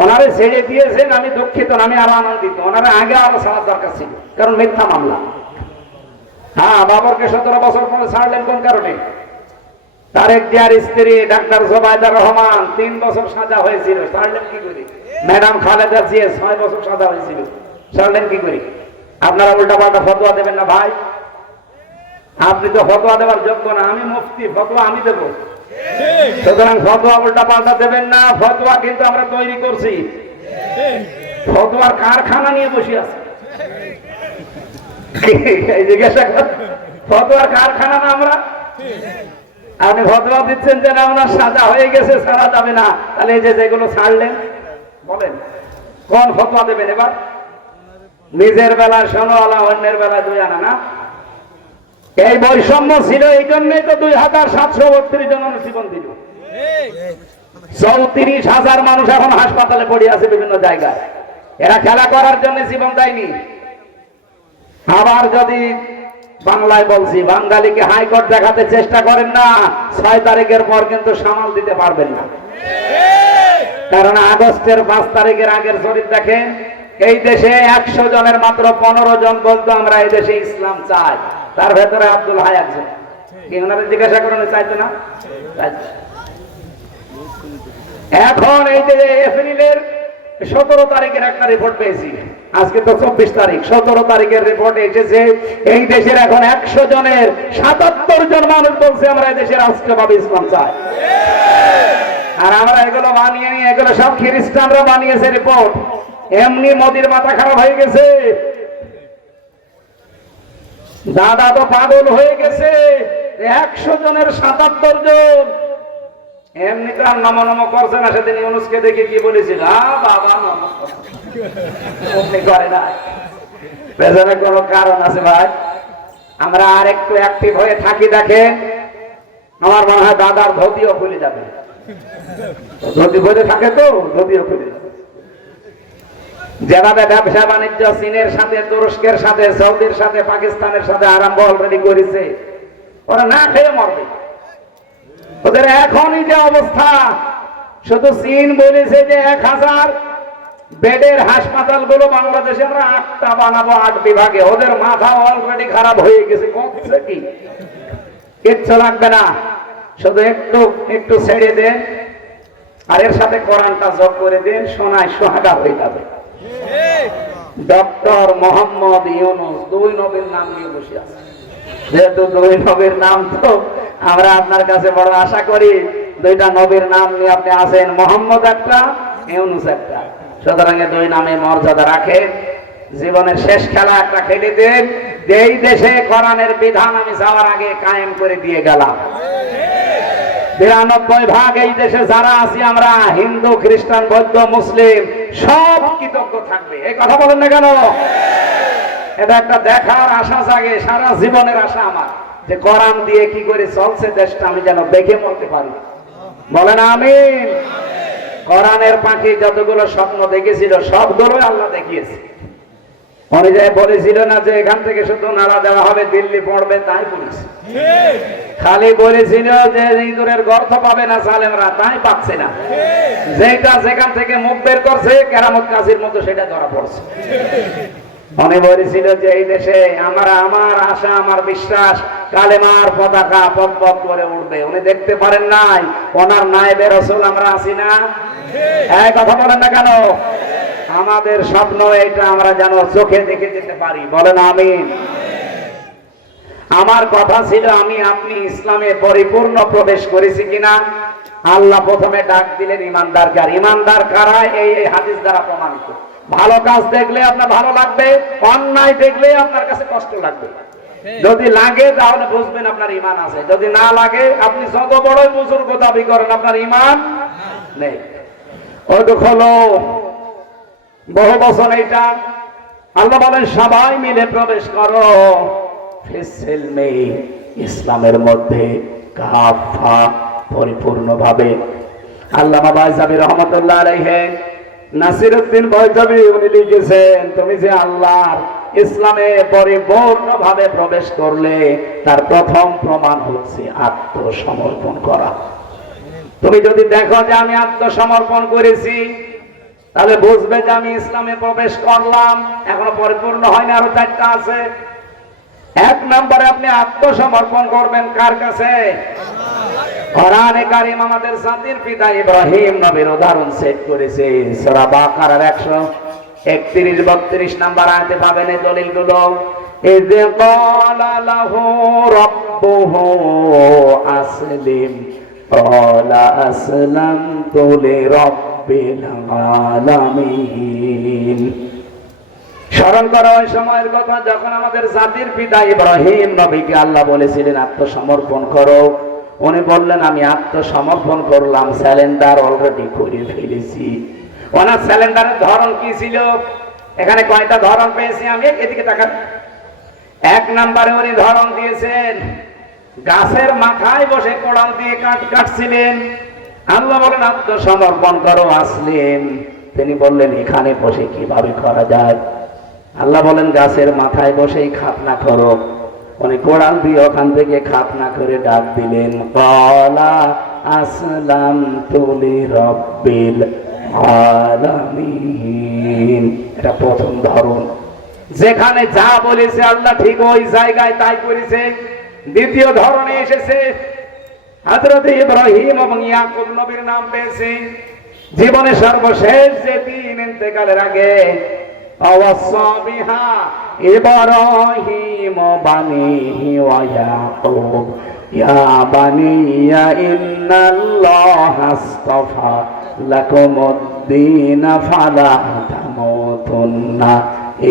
ওনারে ছেড়ে দিয়েছেন, আমি দুঃখিত, আমি আরো আনন্দিত। ওনারা আগে আরো ছাড়ার দরকার ছিল, কারণ মিথ্যা মামলা। হ্যাঁ, বাবরকে 17 বছর পরে ছাড়লেন কোন কারণে? তারেক জিয়ার স্ত্রী ডাক্তার জোবাইদা রহমান 3 বছর সাজা হয়েছিল, ছাড়লেন কি করে? ম্যাডাম খালেদা জিয়া 6 বছর সাজা হয়েছিল, ছাড়লেন কি করে? আপনারা উল্টা পাল্টা ফতোয়া দেবেন না ভাই। আপনি তো ফতোয়া দেওয়ার যোগ্য না, আমি মুফতি, ফতোয়া আমি দেব। সুতরাং ফতোয়া উল্টা পাল্টা দেবেন না। ফতোয়া কিন্তু আমরা তৈরি করছি, ফতোয়ার কারখানা নিয়ে বসে আছি। জিজ্ঞাসা কর, ফতোয়ার কারখানা না আমরা? আপনি ফতোয়া দিচ্ছেন যে না ওনার সাজা হয়ে গেছে, ছাড়া যাবে না, তাহলে এই যে যেগুলো ছাড়লেন বলেন কোন ফতোয়া দেবেন এবার? নিজের বেলায় সোনোয়ালা, অন্যের বেলায় দুই আনা না? এই বৈষম্য ছিল, এই জন্যই তো 2732 জন জীবন দিল। 34,000 মানুষ এখন হাসপাতালে পড়ে আছে বিভিন্ন জায়গায়। এরা খেলা করার জন্য জীবন দেয়নি। আবার যদি বাংলায় বলছি, বাঙালিকে হাইকোর্ট দেখাতে চেষ্টা করেন না, 6 তারিখের পর কিন্তু সামাল দিতে পারবেন না। কারণ আগস্টের 5 তারিখের আগের শরীর দেখেন, এই দেশে 100 জনের মাত্র 15 জন বলতো আমরা এই দেশে ইসলাম চাই। তার ভেতরে আব্দুল হাই একজন। কি ওনারা জিজ্ঞাসা করেন চাইতো না? এখন এই যে এপ্রিলের 17 তারিখের একটা রিপোর্ট পেয়েছি, আজকে তো 24 তারিখ, 17 তারিখের রিপোর্ট এসেছে এই দেশের এখন 100 জনের 77 জন মানুষ বলছে আমরা এই দেশের রাষ্ট্রভাবে ইসলাম চাই। আর আমরা এগুলো বানিয়ে নিয়ে, এগুলো সব খ্রিস্টানরা বানিয়েছে রিপোর্ট। এমনি মোদির মাথা খারাপ হয়ে গেছে, দাদা তো পাগল হয়ে গেছে। 100 জনের 77 জন এমনি তার নম নম করছে না। সেদিন ইউনুসকে দেখে কি বলেছিল, বাবা অমনি করে না। পেছনে কোনো কারণ আছে ভাই। আমরা আর একটু অ্যাক্টিভ হয়ে থাকি, দেখেন আমার মনে হয় দাদার ধুতিও খুলে যাবে। ধুতি ভরে থাকে তো, ধুতিও খুলে যাবে। যেভাবে ব্যবসা বাণিজ্য চীনের সাথে, তুরস্কের সাথে, সৌদির সাথে, পাকিস্তানের সাথে আরম্ভ অলরেডি করেছে, ওরা না খেয়ে মরবে। ওদের এখনই যে অবস্থা, শুধু চীন বলেছে যে 1000 বেডের হাসপাতালগুলো বাংলাদেশে আমরা 8টা বানাবো, 8 বিভাগে। ওদের মাথা অলরেডি খারাপ হয়ে গেছে। করছে কি? কিচ্ছু লাগবে না, শুধু একটু একটু ছেড়ে দেন, আর এর সাথে কোরআনটা যোগ করে দেন, সোনায় সোহাগা হয়ে যাবে। ডক্টর মোহাম্মদ ইউনূস 2 নবীর নাম নিয়ে বসে আছে। যেহেতু 2 নবীর নাম, তো আমরা আপনার কাছে বড় আশা করি 2টা নবীর নাম নিয়ে আপনি আছেন, মোহাম্মদ একটা, ইউনূস একটা। সুতরাং 2 নামে মর্যাদা রাখেন। জীবনের শেষ খেলা একটা খেলে দেন। এই দেশে কোরআনের বিধান আমি যাওয়ার আগে কায়েম করে দিয়ে গেলাম। 92% এই দেশে যারা আছি আমরা, হিন্দু, খ্রিস্টান, বৌদ্ধ, মুসলিম, সব কৃতজ্ঞ থাকবে। এই কথা বলেন না কেন? এটা একটা দেখার আশা জাগে, সারা জীবনের আশা আমার, যে কোরআন দিয়ে কি করে চলছে দেশটা আমি যেন দেখে মরতে পারি। বলেন আমিন। কোরআনের পাখি যতগুলো স্বপ্ন দেখেছিল সবগুলোই আল্লাহ দেখিয়েছে। অনুযায়ী বলেছিল না যে এখান থেকে শুধু নাড়া দেওয়া হবে, দিল্লি পড়বে, তাই বলেছে। খালি বলেছিল যে ইঁদুরের গর্ত পাবে না জালেমরা, তাই পাচ্ছে না। যেটা যেখান থেকে মুখ বের করছে কেরামত কাজীর মতো সেটা ধরা পড়ছে। উনি বলেছিল যে এই দেশে আমার আশা, আমার বিশ্বাস, কালেমার পতাকা পথ পথ করে উঠবে। উনি দেখতে পারেন নাই, ওনার নায়েবে রাসূল আমরা আছি না? এই কথা বলেন না কেন? আমাদের স্বপ্ন এটা, আমরা যেন চোখে দেখে যেতে পারি। বলেন আমিন। আমার কথা ছিল আমি আপনি ইসলামে পরিপূর্ণ প্রবেশ করেছি কিনা। আল্লাহ প্রথমে ডাক দিলেন ইমানদারকে। আর ইমানদার কারা? এই হাদিস দ্বারা প্রমাণিত। ভালো কাজ দেখলে আপনার ভালো লাগবে, অন্যায় দেখলে আপনার কাছে কষ্ট লাগবে। যদি লাগে তাহলে বুঝবেন আপনার ঈমান আছে, যদি না লাগে আপনি যত বড়ই বুজুর্গ দাবি করেন আপনার ঈমান নেই। ওদখুলু, বহু বছর এইটা আল্লাহ বলেন সবাই মিলে প্রবেশ করো ফিসসিলমি, ইসলামের মধ্যে কাফা, পরিপূর্ণভাবে। আল্লামা বাইজাবি রহমাতুল্লাহ আলাইহি, নাসিরউদ্দিন বাইজাবি উনি লিখেছেন, তুমি যে আল্লাহর ইসলামে পরিপূর্ণভাবে প্রবেশ করলে তার প্রথম প্রমাণ হচ্ছে আত্মসমর্পণ করা। তুমি যদি দেখো যে আমি আত্মসমর্পণ করেছি, তাহলে বুঝবে যে আমি ইসলামে প্রবেশ করলাম। এখনো পরিপূর্ণ হয়নি, আরো 4টা আছে। 1 নম্বরে আপনি আত্মসমর্পণ করবেন কার কাছে? কোরআনে কারীম আমাদের জাতির পিতা ইব্রাহিম নবীর উদাহরণ সেট করেছে। সূরা বাকারার 31-32 নাম্বার আয়াতে পাবেন এই দলিলগুলো। ইয ক্বালা লাহু রাব্বুহু আসলিম ক্বালা আসলামতু লিরাব্বিল আলামিন। স্মরণ করো ওই সময়ের কথা যখন আমাদের জাতির পিতা ইব্রাহিম নবীকে আল্লাহ বলেছিলেন আত্মসমর্পণ করো। উনি বললেন আমি আত্মসমর্পণ করলাম, স্যালেন্ডার অলরেডি করে ফেলেছি। ওনার স্যালেন্ডারের ধরন কি ছিল? এখানে কয়টা ধরন পেয়েছি আমি, এদিকে তাকান। 1 নম্বরে উনি ধরন দিয়েছেন গাছের মাথায় বসে কোড়াল দিয়ে কাটছিলেন। আল্লাহ বলেন আত্মসমর্পণ করো আসলিম। তিনি বললেন এখানে বসে কিভাবে করা যায়? আল্লাহ বলেন গাছের মাথায় বসেই খাতনা করো। উনি কোড়াল দিয়ে ওখান থেকে খাতনা করে ডাক দিলেন ক্বালা আসলামতু লিরাব্বিল আলামিন। এটা প্রথম ধরন, যেখানে যা বলেছে আল্লাহ ঠিক ওই জায়গায় তাই করেছে। দ্বিতীয় ধরনে এসেছে হযরত ইব্রাহিম এবং ইয়াকুব নবীর নাম পেয়েছে। জীবনে সর্বশেষ যে দিন ইন্তেকালের আগে আওয়াসা বিহা ইব্রাহিম বানিহি ওয়া ইয়াকুব ইয়া বানিয়া ইন্নাল্লাহা আস্তাফা লাকুমুদ-দীন ফালা তামুতুন্না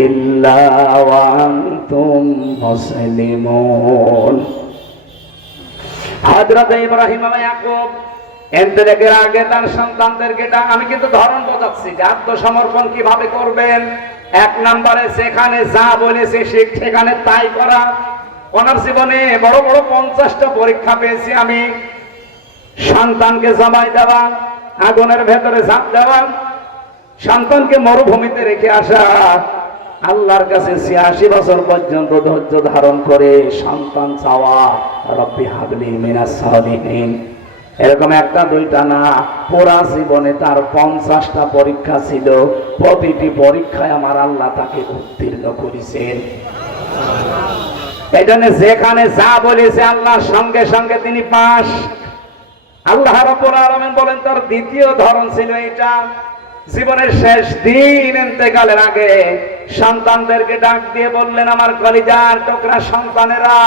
ইল্লা ওয়া আনতুম মুসলিমুন। হযরত ইব্রাহিম এবং ইয়াকুব ইন্তেকালের আগে তার সন্তানদেরকে আমি কিন্তু ধরন বোঝাচ্ছি যে আত্মসমর্পণ কিভাবে করবেন। 1 নম্বরে যেখানে যা বলেছে সেখানে তাই করা। ওনার জীবনে বড় বড় 50টা পরীক্ষা পেয়েছি আমি। সন্তানকে জবাই দেওয়া, আগুনের ভেতরে ঝাঁপ দেওয়া, সন্তানকে মরুভূমিতে রেখে আসা, আল্লাহর কাছে 86 বছর পর্যন্ত ধৈর্য ধারণ করে সন্তান চাওয়া, রব্বি হাবলি মিনাস সালিহিন। এরকম 1টা 2টা না, পুরা জীবনে তার 50টা পরীক্ষা ছিল। প্রতিটি পরীক্ষায় আমার আল্লাহ তাকে উত্তীর্ণ করেছেন। এই জন্য যেখানে যা বলেছে আল্লাহর সঙ্গে সঙ্গে তিনি পাস। আল্লাহ রাব্বুল আলামিন বলেন তার দ্বিতীয় ধরন ছিল এটা। জীবনের শেষ দিন ইন্তেকালের আগে সন্তানদেরকে ডাক দিয়ে বললেন আমার কলিজার টুকরা সন্তানেরা,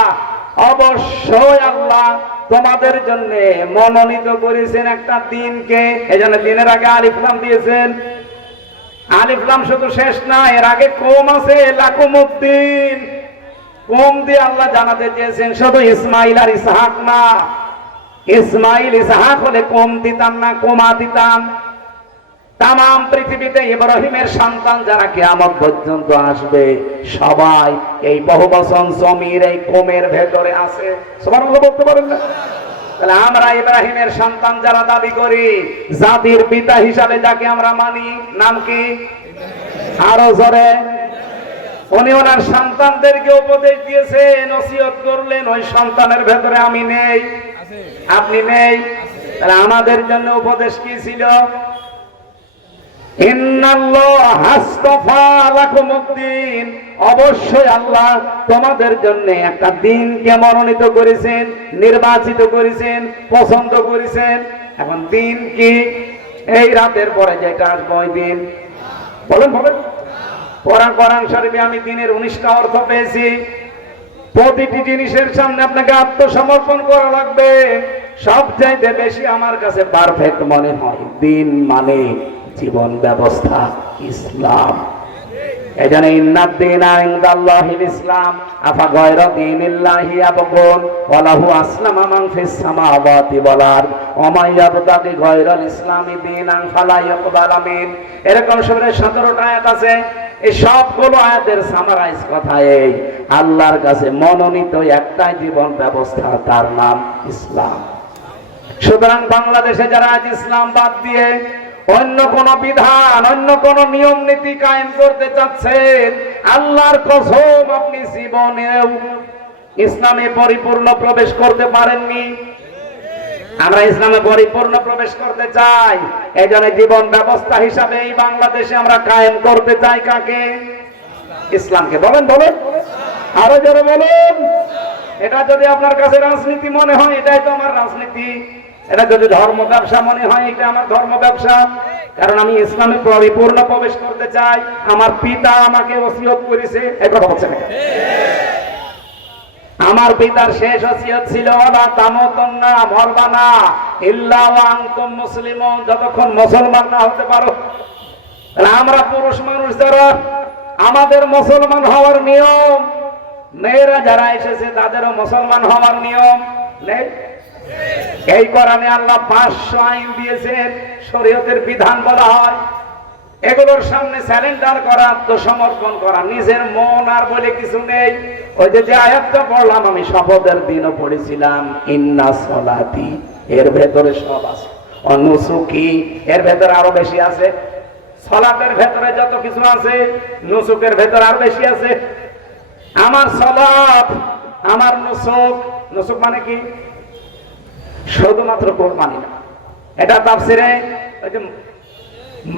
অবশ্যই আল্লাহ তোমাদের জন্য মনোনীত করেছেন একটা দিনকে। এজন্য দিনের আগে আলিফ লাম দিয়েছেন। আলিফ লাম শুধু শেষ না, এর আগে কম আছে, লাকুমুদ্দিন। কম দিয়ে আল্লাহ জানাতে চেয়েছেন শুধু ইসমাইল আর ইসহাক না। ইসমাইল ইসহাক হলে কম দিতাম না, কমা দিতাম। তাম পৃথিবীতে ইব্রাহিমের সন্তান যারা কিয়ামত পর্যন্ত আসবে সবাই এই বহুবচন জমির এই কমের ভেতরে আছে। সুবহানাল্লাহ বলতে পারেন না? তাহলে আমরা ইব্রাহিমের সন্তান যারা দাবি করি, জাতির পিতা হিসাবে যাকে আমরা মানি, নাম কি? আরো জোরে। উনি ওনার সন্তানদেরকে উপদেশ দিয়েছেন, নসিহত করলেন, ওই সন্তানের ভেতরে আমি নেই, আপনি নেই। তাহলে আমাদের জন্য উপদেশ কি ছিল? অবশ্যই আল্লাহ তোমাদের জন্য একটা দিনকে মনোনীত করেছেন, নির্বাচিত করেছেন, পছন্দ করেছেন। এখন দিন কি? এই রাতের পরে যেটা আসবে ওই দিন। বলেন বলেন। কোরআন শরীফে আমি দিনের 19টা অর্থ পেয়েছি। প্রতিটি জিনিসের সামনে আপনাকে আত্মসমর্পণ করা লাগবে। সবচাইতে বেশি আমার কাছে পারফেক্ট মনে হয় দিন মানে জীবন ব্যবস্থা, ইসলাম। এজন্য ইন্নাদ-দীনা ইনদাল্লাহিল ইসলাম আফা গায়রা দীনিল্লাহি ইয়াবগুন ওয়া লাহু আসলামা মান ফিস সামাওয়াতি ওয়াল আরদ ওয়া মান ইয়াবতাগি গায়রাল ইসলামি দীনান ফালা ইউকবালা মিন। এরকম সূরায় 17টা আয়াত আছে। এই সবগুলো আয়াতের সামারাইজ কথা এই, আল্লাহর কাছে মনোনীত একটাই জীবন ব্যবস্থা, তার নাম ইসলাম। সুতরাং বাংলাদেশে যারা আজ ইসলাম বাদ দিয়ে অন্য কোন বিধান, অন্য কোন নিয়ম নীতি কায়েম করতে চাচ্ছেন, আল্লাহর কসম আপনি জীবনেও ইসলামে পরিপূর্ণ প্রবেশ করতে পারেননি। আমরা ইসলামে পরিপূর্ণ প্রবেশ করতে চাই। এই জন্য জীবন ব্যবস্থা হিসাবে এই বাংলাদেশে আমরা কায়েম করতে চাই কাকে? ইসলামকে। বলেন বলেন, আরো জোরে বলেন। এটা যদি আপনার কাছে রাজনীতি মনে হয়, এটাই তো আমার রাজনীতি। এটা যদি ধর্ম ব্যবসা মনে হয়, এটা আমার ধর্ম ব্যবসা। কারণ আমি ইসলামে পরিপূর্ণ প্রবেশ করতে চাই। আমার পিতা আমাকে ওসিয়ত করেছে, এই কথা হচ্ছে না? আমার পিতার শেষ ওসিয়ত ছিল লা তামুতুন্না, মরবা না, ইল্লা ওয়া আনতুম মুসলিমুন, যতক্ষণ মুসলমান না হতে পারো। আমরা পুরুষ মানুষ যারা, আমাদের মুসলমান হওয়ার নিয়ম, মেয়েরা যারা এসেছে তাদেরও মুসলমান হওয়ার নিয়ম নেই। এই কোরআনে আল্লাহ 500 আইন দিয়েছেন, শরীয়তের বিধান বলা হয়। এগুলোর সামনে স্যারেন্ডার করা, আত্মসমর্পণ করা, নিজের মন আর বলে কিছু নেই। ওই যে আয়াতটা পড়লাম আমি শপথের দিনও পড়েছিলাম, ইন্না সলাতি, এর ভেতরে সব আছে। অনুসুকি, এর ভেতরে আরো বেশি আছে। সলাতের ভেতরে যত কিছু আছে, নুসুকের ভেতরে আরো বেশি আছে। আমার সলাত, আমার নুসুক, নুসুক মানে কি? শুধুমাত্র কোরবানি না। এটা তাফসিরে ওই যে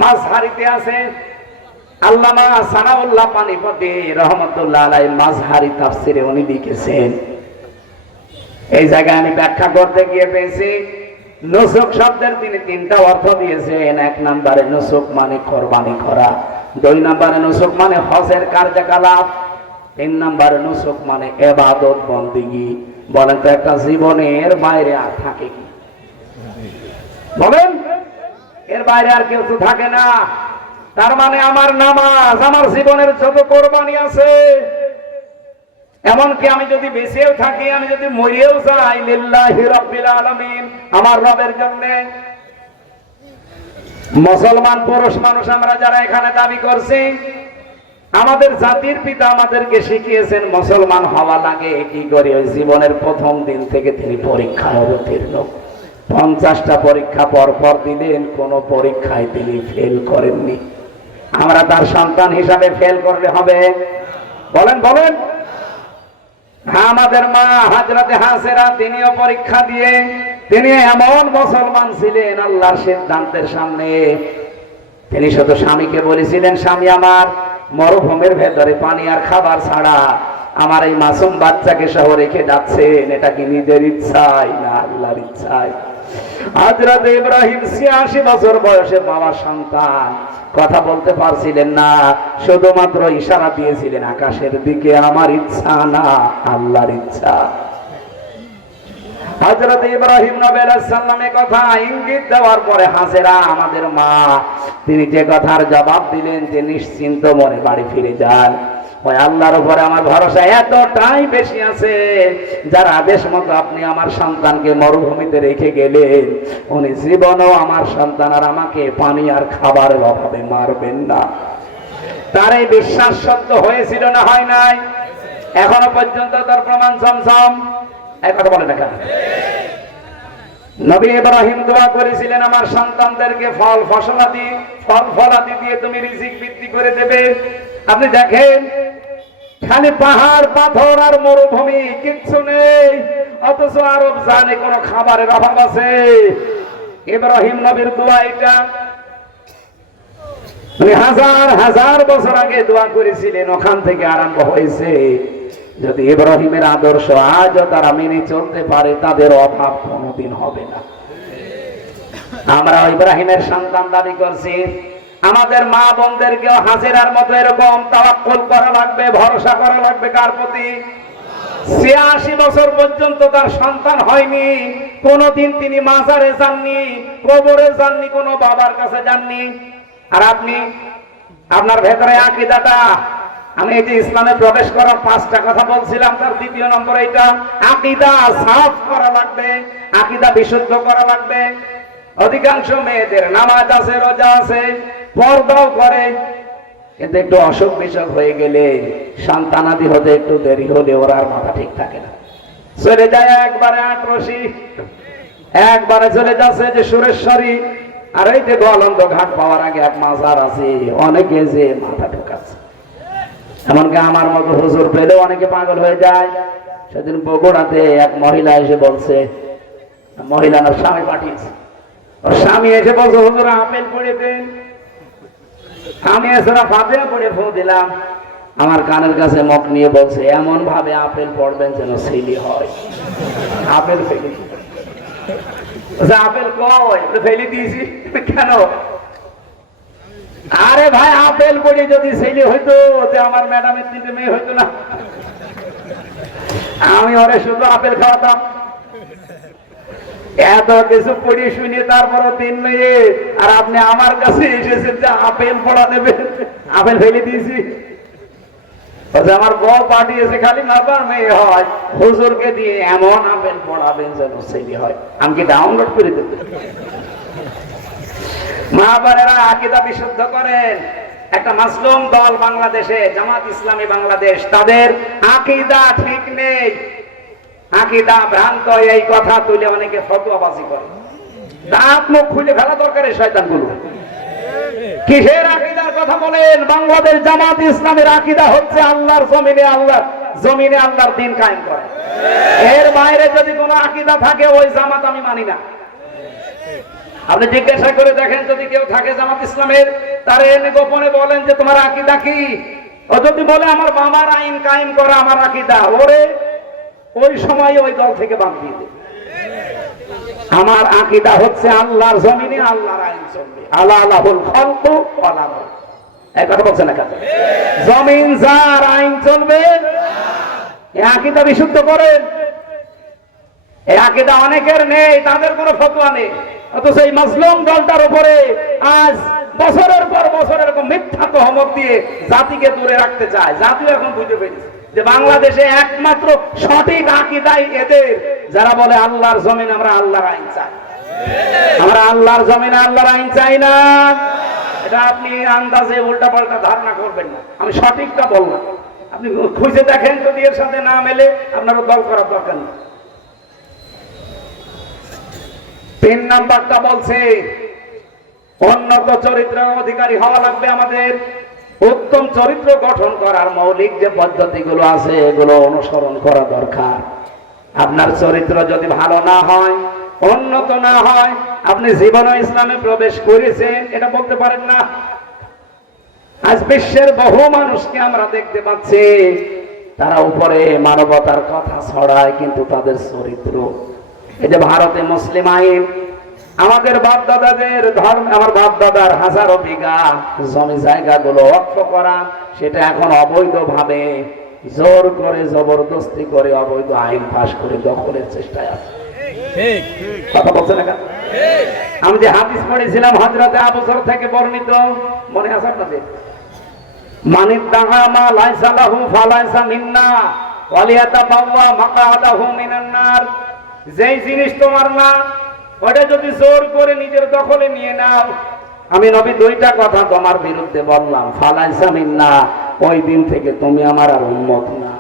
মাযহারিতে আছে, আল্লামা সানাউল্লাহ পানিপতি রহমাতুল্লাহ আলাইহি মাযহারি তাফসিরে উনি লিখেছেন। এই জায়গায় আমি ব্যাখ্যা করতে গিয়ে পেয়েছি, নুসুক শব্দের তিনি 3টা অর্থ দিয়েছেন। 1 নম্বরে নুসুক মানে কোরবানি করা, 2 নম্বরে নুসুক মানে হজের কার্যকলাপ, 3 নম্বরে নুসুক মানে ইবাদত বন্দেগী। বলেন তো একটা জীবনের বাইরে আর থাকে কি? বলেন, এর বাইরে আর কেউ তো থাকে না। তার মানে আমার নামাজ, আমার জীবনের যত কোরবানি আছে, এমনকি আমি যদি বেঁচেও থাকি, আমি যদি মরিয়েও যাই, লিল্লাহি রাব্বিল আলামিন, আমার রবের জন্য। মুসলমান পুরুষ মানুষ আমরা যারা এখানে দাবি করছি, আমাদের জাতির পিতা আমাদেরকে শিখিয়েছেন মুসলমান হওয়া লাগে কি করে। ওই জীবনের প্রথম দিন থেকে তিনি পরীক্ষায় অবতীর্ণ। 50টা পরীক্ষা পরপর দিলেন, কোন পরীক্ষায় তিনি ফেল করেননি। আমরা তার সন্তান হিসাবে ফেল করলে হবে? বলেন বলেন। আমাদের মা হযরতে হাজেরা, তিনিও পরীক্ষা দিয়ে তিনি এমন মুসলমান ছিলেন আল্লাহর সিদ্ধান্তের সামনে। তিনি শুধু স্বামীকে বলেছিলেন, স্বামী আমার মরুভূমির ভেতরে পানি আর খাবার ছাড়া আমার এই মাসুম বাচ্চাকে সহ রেখে যাচ্ছেন, এটা কি নিজের ইচ্ছায় না আল্লাহর ইচ্ছায়? হযরত ইব্রাহিম 86 বছর বয়সে বাবার সন্তান, কথা বলতে পারছিলেন না, শুধুমাত্র ইশারা দিয়েছিলেন আকাশের দিকে, আমার ইচ্ছা না আল্লাহর ইচ্ছা। হযরত ইব্রাহিম নবী আলাইহিস সালামের কথা ইঙ্গিত দেওয়ার পরে হাজেরা আমাদের মা, তিনি যে কথার জবাব দিলেন যে নিশ্চিন্ত মনে বাড়ি ফিরে যান। ওই আল্লাহর উপরে আমার ভরসা এতটাই বেশি আছে, যার আদেশ মতো আপনি আমার সন্তানকে মরুভূমিতে রেখে গেলেন, উনি জীবনও আমার সন্তান আর আমাকে পানি আর খাবারের অভাবে মারবেন না। তার এই বিশ্বাস সত্য হয়েছিল না হয় নাই? এখনো পর্যন্ত তার প্রমাণ চমচম। এই কথা বলে দেখেন, নবী ইব্রাহিম দোয়া করেছিলেন আমার সন্তানদেরকে ফল ফলাদি দিয়ে তুমি রিজিক বৃদ্ধি করে দেবে। আপনি দেখেন, খালি পাহাড় পাথর আর মরুভূমি, কিচ্ছু নেই, অথচ আরব জানে কোন খাবারের অভাব আছে? ইব্রাহিম নবীর দোয়া এটা। উনি হাজার হাজার বছর আগে দোয়া করেছিলেন, ওখান থেকে আরম্ভ হয়েছে। যদি ইব্রাহিমের আদর্শ আজও তারা মেনে চলতে পারে, তাদের অভাব কোনোদিন হবে না। আমরা ইব্রাহিমের সন্তান দাবি করছি, আমাদের মা বোনদেরকেও হাজেরার মতো এরকম তাওয়াক্কুল করা লাগবে, ভরসা করা লাগবে। কার প্রতি? 86 বছর পর্যন্ত তার সন্তান হয়নি, কোনদিন তিনি মাজারে যাননি, কবরে যাননি, কোনো বাবার কাছে যাননি। আর আপনি, আপনার ভেতরে আকীদাটা, আমি এই যে ইসলামে প্রবেশ করার 5টা কথা বলছিলাম, তার 2য় নম্বর এটা, আকীদা সাফ করা লাগবে, আকীদা বিশুদ্ধ করা লাগবে। অধিকাংশ মেয়েদের নামাজ আছে, রোজা আছে, পর্দাও করে, কিন্তু একটু অসুখ বিসুখ হয়ে গেলে, সন্তানাদি হতে একটু দেরি হলে ওরা আর মাথা ঠিক থাকে না, চলে যায় একবারে আটরশি, একবারে চলে যাচ্ছে যে সুরেশ্বরী। আর এই যে গোয়ালন্দ ঘাট পাওয়ার আগে এক মাজার আছে, অনেকে যে মাথা ঢোকাচ্ছে। এমনকি আমার মতো হুজুর পেলে অনেকে পাগল হয়ে যায়। সেদিন বগুড়াতে এক মহিলা এসে বলছে, মহিলা না স্বামী পাঠিয়েছে, ওর স্বামী এসে বলছে হুজুর আপেল পড়ে দেন। আমি এসে ফাতিহা পড়ে ফু দিলাম, আমার কানের কাছে মুখ নিয়ে বলছে এমন ভাবে আপেল পড়বেন যেন ছেলে হয়। আপেল ফেলে আপেল কয় ফেলে দিয়েছি কেন? আরে ভাই আপেল পড়ে যদি ছেলে হইতো যে আমার ম্যাডামের 3টে মেয়ে হইতো না, আমি ওরে শুধু আপেল খাওয়াতাম। এত কিছু পড়ি শুনে তারপরও 3 মেয়ে, আর আপনি আমার কাছে এসেছেন যে আপেল পড়া নেবেন। আপেল ফেলে দিয়েছি, আমার বউ পাঠিয়েছে খালি মারবার মেয়ে হয়, হুজুরকে দিয়ে এমন আপেল পড়াবেন যেন ছেলে হয়। আমি কি ডাউনলোড করে দেব? মা বোনেরা, আকীদা বিশুদ্ধ করেন। একটা মাসলুম দল বাংলাদেশে, জামাত ইসলামী বাংলাদেশ, তাদের আকীদা ঠিক নেই, আকীদা ভ্রান্ত। এই কথা তুলে অনেকে ফতোয়াবাজি করে। দাঁত মুখ খুলে ফেলা দরকার এই শয়তানগুলো। কিসের আকীদার কথা বলেন? বাংলাদেশ জামাত ইসলামের আকীদা হচ্ছে আল্লাহর জমিনে আল্লাহর দ্বীন কায়েম করা। এর বাইরে যদি কোনো আকীদা থাকে ওই জামাত আমি মানি না। আপনি জিজ্ঞাসা করে দেখেন, যদি কেউ থাকে জামাত ইসলামের, তার এনে গোপনে বলেন যে তোমার আকীদা কি? ও যদি বলে আমার বাবার আইন কায়েম করা আমার আকীদা, ওরে ওই সময় ওই দল থেকে বাদ দিয়ে দেবে। আমার আকীদা হচ্ছে আল্লাহর জমিনে আল্লাহর আইন চলবে। আলাহুল খালকু ওয়াল আমর, এই কথা বলছেন না? জমিন যার আইন চলবে, এই আকীদা বিশুদ্ধ করেন। এই আকীদা অনেকের নেই, তাদের কোনো ফতোয়া নেই, অথচ এই মাসলুম দলটার উপরে আজ বছরের পর বছর এরকম মিথ্যা তহমত দিয়ে জাতিকে দূরে রাখতে চায়। জাতিও এখন বুঝে পেরেছে যে বাংলাদেশে একমাত্র সঠিক আকীদাই এদের, যারা বলে আল্লাহর জমিন আমরা আল্লাহর আইন চাই। আমরা আল্লাহর জমিনে আল্লাহর আইন চাই না। এটা আপনি আন্দাজে উল্টা পাল্টা ধারণা করবেন না, আমি সঠিকটা বললাম। আপনি খুঁজে দেখেন, যদি এর সাথে না মেলে আপনার দল করার দরকার নেই। 3 নাম্বারটা বলছে উন্নত চরিত্রের অধিকারী হওয়া লাগবে আমাদের। উত্তম চরিত্র গঠন করার মৌলিক যে পদ্ধতিগুলো আছে এগুলো অনুসরণ করা দরকার। আপনার চরিত্র যদি ভালো না হয়, উন্নত না হয়, আপনি জীবনে ইসলামে প্রবেশ করেছেন এটা বলতে পারেন না। আজ বিশ্বের বহু মানুষকে আমরা দেখতে পাচ্ছি, তারা উপরে মানবতার কথা ছড়ায়, কিন্তু তাদের চরিত্র, এই যে ভারতে মুসলিম আইন, আমাদের বাপ দাদাদের ধর্ম, আমার বাপ দাদার হাজারো বিঘা জমি জায়গাগুলো ওয়াকফ করা, সেটা এখন অবৈধভাবে জোর করে জবরদস্তি করে অবৈধ আইন পাশ করে দখলের চেষ্টায় আছে। কথা বলছে না? আমি যে হাদিস পড়েছিলাম হযরতে আবু যর থেকে বর্ণিত, মনে আছে আপনাদের? মানিদ্দাহা মা লাইসা লাহু ফালাইসা মিন্না ওয়ালিয়াতাবাওয়া মাকআদাহু মিনান নার। যেই জিনিস তোমার না, ওটা যদি জোর করে নিজের দখলে নিয়ে নাও, আমি নবী 2টা কথা তোমার বিরুদ্ধে বললাম, ফালাইসা মিন্না, ওই দিন থেকে তুমি আমার আর উম্মত না।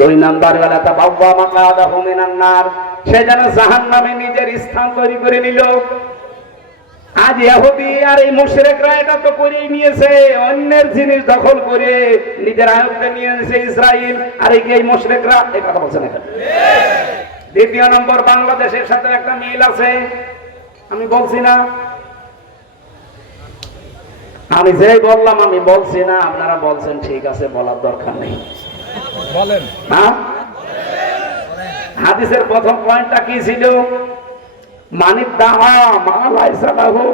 2 নাম্বার ওয়ালিয়াতাবাওয়া মাকআদাহু মিনান নার, সে যেন জাহান্নামে নিজের স্থান তৈরি করে নিল। আজ ইহুদি আর এই মুশরিকরা এটা তো করেই নিয়েছে, অন্যের জিনিস দখল করে নিজের আয়ত্তে নিয়ে নিয়েছে ইসরাইল, আর এই মুশরিকরা এই কথা বলছে না। 2 নম্বর, বাংলাদেশের সাথে একটা মিল আছে, আমি বলছি না, আমি যেই বললাম আমি বলছি না, আপনারা বলছেন ঠিক আছে, বলার দরকার নেই, বলেন। হাদিসের প্রথম পয়েন্টটা কি ছিল? মানিদ্দাহা মা লাইসা লাহু,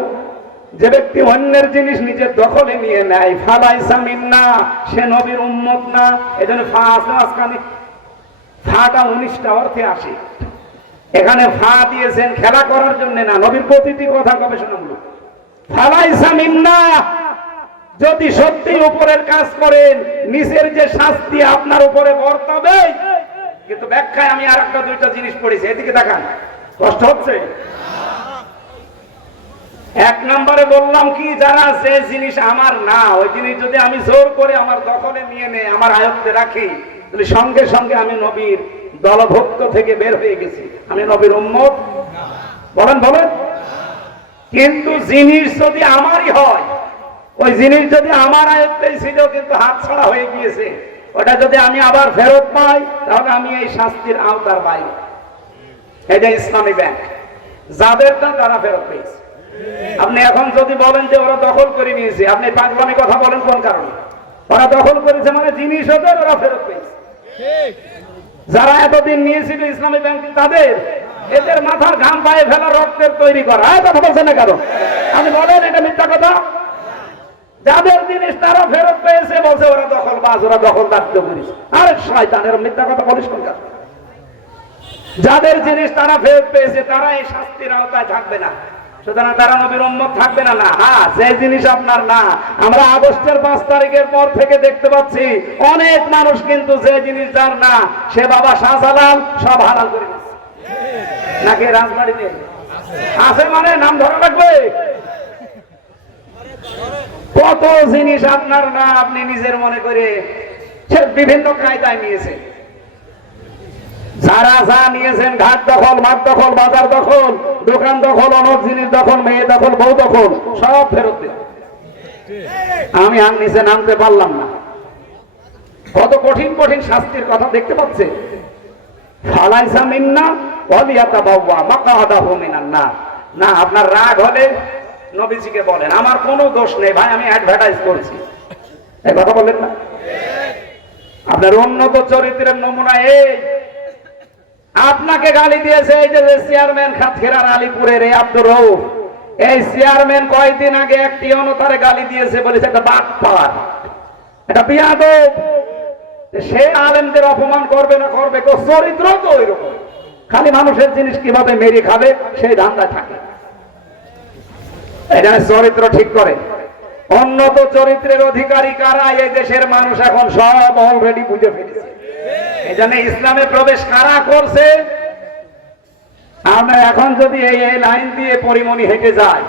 যে ব্যক্তি অন্যের জিনিস নিজের দখলে নিয়ে নেয়, ফালাইসা মিন্না, সে নবীর উম্মত না। এজন্য ফা আছে মাঝখানে, ফাটা 19টা অর্থে আসে। এখানে ফা দিয়েছেন খেলা করার জন্য না, নবীর প্রতিটি কথা গবেষণামূলক। ফালাইসা মিন্না, যদি সত্যি উপরের কাজ করেন, নিচের যে শাস্তি আপনার উপরে বর্তাবে। কিন্তু ব্যাখ্যায় আমি আর একটা 2টা জিনিস পড়েছি, এদিকে দেখান, কষ্ট হচ্ছে। 1 নম্বরে বললাম কি, যারা যে জিনিস আমার না, ওই জিনিস যদি আমি জোর করে আমার দখলে নিয়ে নেই, আমার আয়ত্তে রাখি, তাহলে সঙ্গে সঙ্গে আমি নবীর দলভুক্ত থেকে বের হয়ে গেছি, আমি নবীর উম্মত। বলেন বলেন। কিন্তু জিনিস যদি আমারই হয়, ওই জিনিস যদি আমার আয়ত্তেই ছিল কিন্তু হাতছাড়া হয়ে গিয়েছে, ওটা যদি আমি আবার ফেরত পাই, তাহলে আমি এই শাস্তির আওতার বাইরে। এই যে ইসলামী ব্যাংক, যাদেরটা তারা ফেরত পেয়েছে। আপনি এখন যদি বলেন যে ওরা দখল করে নিয়েছে, আপনি পাগলামি কথা বলেন কোন কারণে? ওরা দখল করেছে মানে জিনিস ওদের, ওরা ফেরত পেয়েছে। যারা এতদিন নিয়েছিল ইসলামী ব্যাংক, তাদের এদের মাথার ঘাম পায়ে ফেলা, রক্তের তৈরি করা, কথা বলছেন না কারণ? আপনি বলেন এটা মিথ্যা কথা? যাদের জিনিস তারা ফেরত পেয়েছে বলছে ওরা দখলবাজ, ওরা দখলদারিত্ব করেছে। আরে শয়তানের মিথ্যা কথা বলিস কোন কাজ? যাদের জিনিস তারা ফেরত পেয়েছে তারা এই শাস্তির আওতায় থাকবে না, সুতরাং তারা নবীর উম্মত থাকবে না। না, হ্যাঁ, যে জিনিস আপনার না, আমরা আগস্টের 5 তারিখের পর থেকে দেখতে পাচ্ছি অনেক মানুষ কিন্তু যে জিনিস যার না, সে বাবা শাহজালাল সব হালাল করে দিচ্ছে। নাকি রাজবাড়িতে আছে, মানে নাম ধরা লাগবে। কত জিনিস আপনার না, আপনি নিজের মনে করে সে বিভিন্ন কায়দায় নিয়েছেন। যারা যা নিয়েছেন, ঘাট দখল, মাঠ দখল, বাজার দখল, দোকান দখল, অনেক জিনিস দখল, মেয়ে দখল, বউ দখল, সব ফেরত দেন। আমি আর নিচে নামতে পারলাম না। কত কঠিন কঠিন শাস্তির কথা দেখতে পাচ্ছে। ফালাইসা মিন্না ওয়ালিয়াতাবাওয়া মাকআদাহু মিনান নার। না, আপনার রাগ হলে নবীজিকে বলেন আমার কোনো দোষ নেই ভাই, আমি অ্যাডভার্টাইজ করছি, এই কথা বলেন না। আপনার উন্নত চরিত্রের নমুনা এই, আপনাকে গালি দিয়েছে এই যে চেয়ারম্যান খাতখেরার আলীপুরের এই আব্দুর রউফ, এই চেয়ারম্যান কয়েকদিন আগে একটি অনতারে গালি দিয়েছে, বলেছে একটা বাটপার, এটা বিয়াদব। সে আলেমদের অপমান করবে না করবে, চরিত্র তো ওইরকম, খালি মানুষের জিনিস কিভাবে মেরে খাবে সেই ধান্দায় থাকে। এটা চরিত্র ঠিক করে। উন্নত চরিত্রের অধিকারী কারা, এই দেশের মানুষ এখন সব অলরেডি বুঝে ফেলেছে। এই জন্য ইসলামে প্রবেশ কারা করছে, আমরা এখন যদি এই লাইন দিয়ে পরিমণি হেঁটে যাই,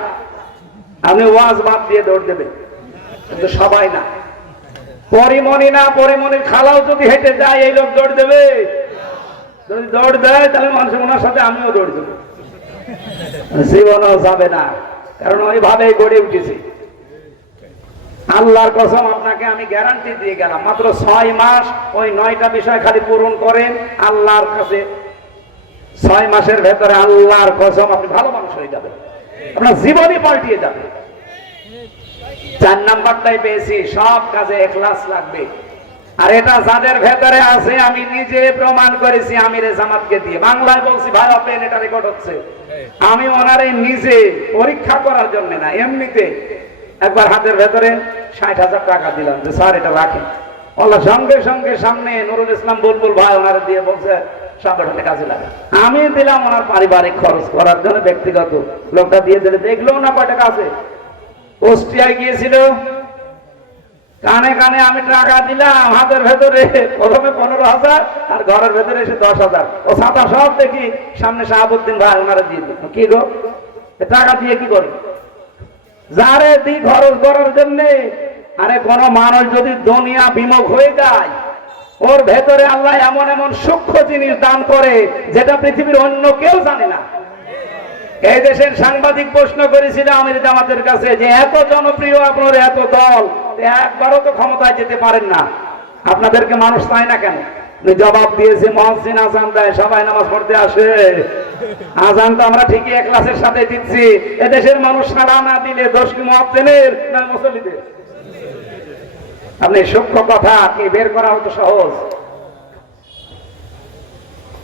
আপনি ওয়াজ বাদ দিয়ে দৌড় দেবেন, কিন্তু সবাই না। পরিমণি না, পরিমণির খালাও যদি হেঁটে যায়, এই লোক দৌড় দেবে? যদি দৌড় দেয় তাহলে মানুষের ওনার সাথে আমিও দৌড় দেবো, জীবনও যাবে না, কারণ ওইভাবেই গড়ে উঠেছি। আল্লাহর কসম আপনাকে আমি গ্যারান্টি দিয়ে গেলাম, মাত্র 6 মাস ওই 9টা বিষয় খালি পূরণ করেন আল্লাহর কাছে, 6 মাসের ভেতরে আল্লাহর কসম আপনি ভালো মানুষ হয়ে যাবেন, আপনার জীবনই পাল্টিয়ে যাবে। 4 নাম্বারটাই পেয়েছি, সব কাজে ইখলাস লাগবে। আর এটা যাদের ভেতরে আছে আমি নিজে প্রমাণ করেছি আমিরে জামাতকে দিয়ে, বাংলায় বলছি ভাই আপনি এটা রেকর্ড হচ্ছে, আমি ওনারে নিজে পরীক্ষা করার জন্য না, এমনিতে একবার হাতের ভেতরে 60,000 টাকা দিলাম যে স্যার এটা রাখেন। আল্লাহ সঙ্গে সঙ্গে সামনে নুরুল ইসলাম বুলবুল ভাই ওনারে দিয়ে বলছে সংগঠনে কাজে লাগা। আমি দিলাম ওনার পারিবারিক খরচ করার জন্য, ব্যক্তিগত, লোকটা দিয়ে দিলে দেখলো না কয় টাকা আছে। অস্ট্রিয়ায় গিয়েছিল, কানে কানে আমি টাকা দিলাম, হাতের ভেতরে প্রথমে 15,000 আর ঘরের ভেতরে এসে 10,000। ও ছাতা সব দেখি সামনে শাহাবুদ্দিন ভাই ওনারা দিয়ে দিল। কি গো, টাকা দিয়ে কি করি? যারে দি খরচ করার জন্য। আরে কোন মানুষ যদি দুনিয়া বিমুখ হয়ে যায়, ওর ভেতরে আল্লাহ এমন এমন সূক্ষ্ম জিনিস দান করে যেটা পৃথিবীর অন্য কেউ জানে না। এই দেশের সাংবাদিক প্রশ্ন করেছিল আমির জামাতের কাছে যে এত জনপ্রিয় আপনার এত দল, একবারও তো ক্ষমতায় যেতে পারেন না, আপনাদেরকে মানুষ চায় না কেন? জবাব দিয়েছে মহসিন আজান দেয়, সবাই নামাজ পড়তে আসে, আজান তো আমরা ঠিকই ইখলাসের সাথে দিচ্ছি, এদেশের মানুষ সাড়া না দিলে দোষ কি মুয়াজ্জিনের না মুসল্লিদের? আপনি সূক্ষ্ম কথা কি বের করা হতো সহজ।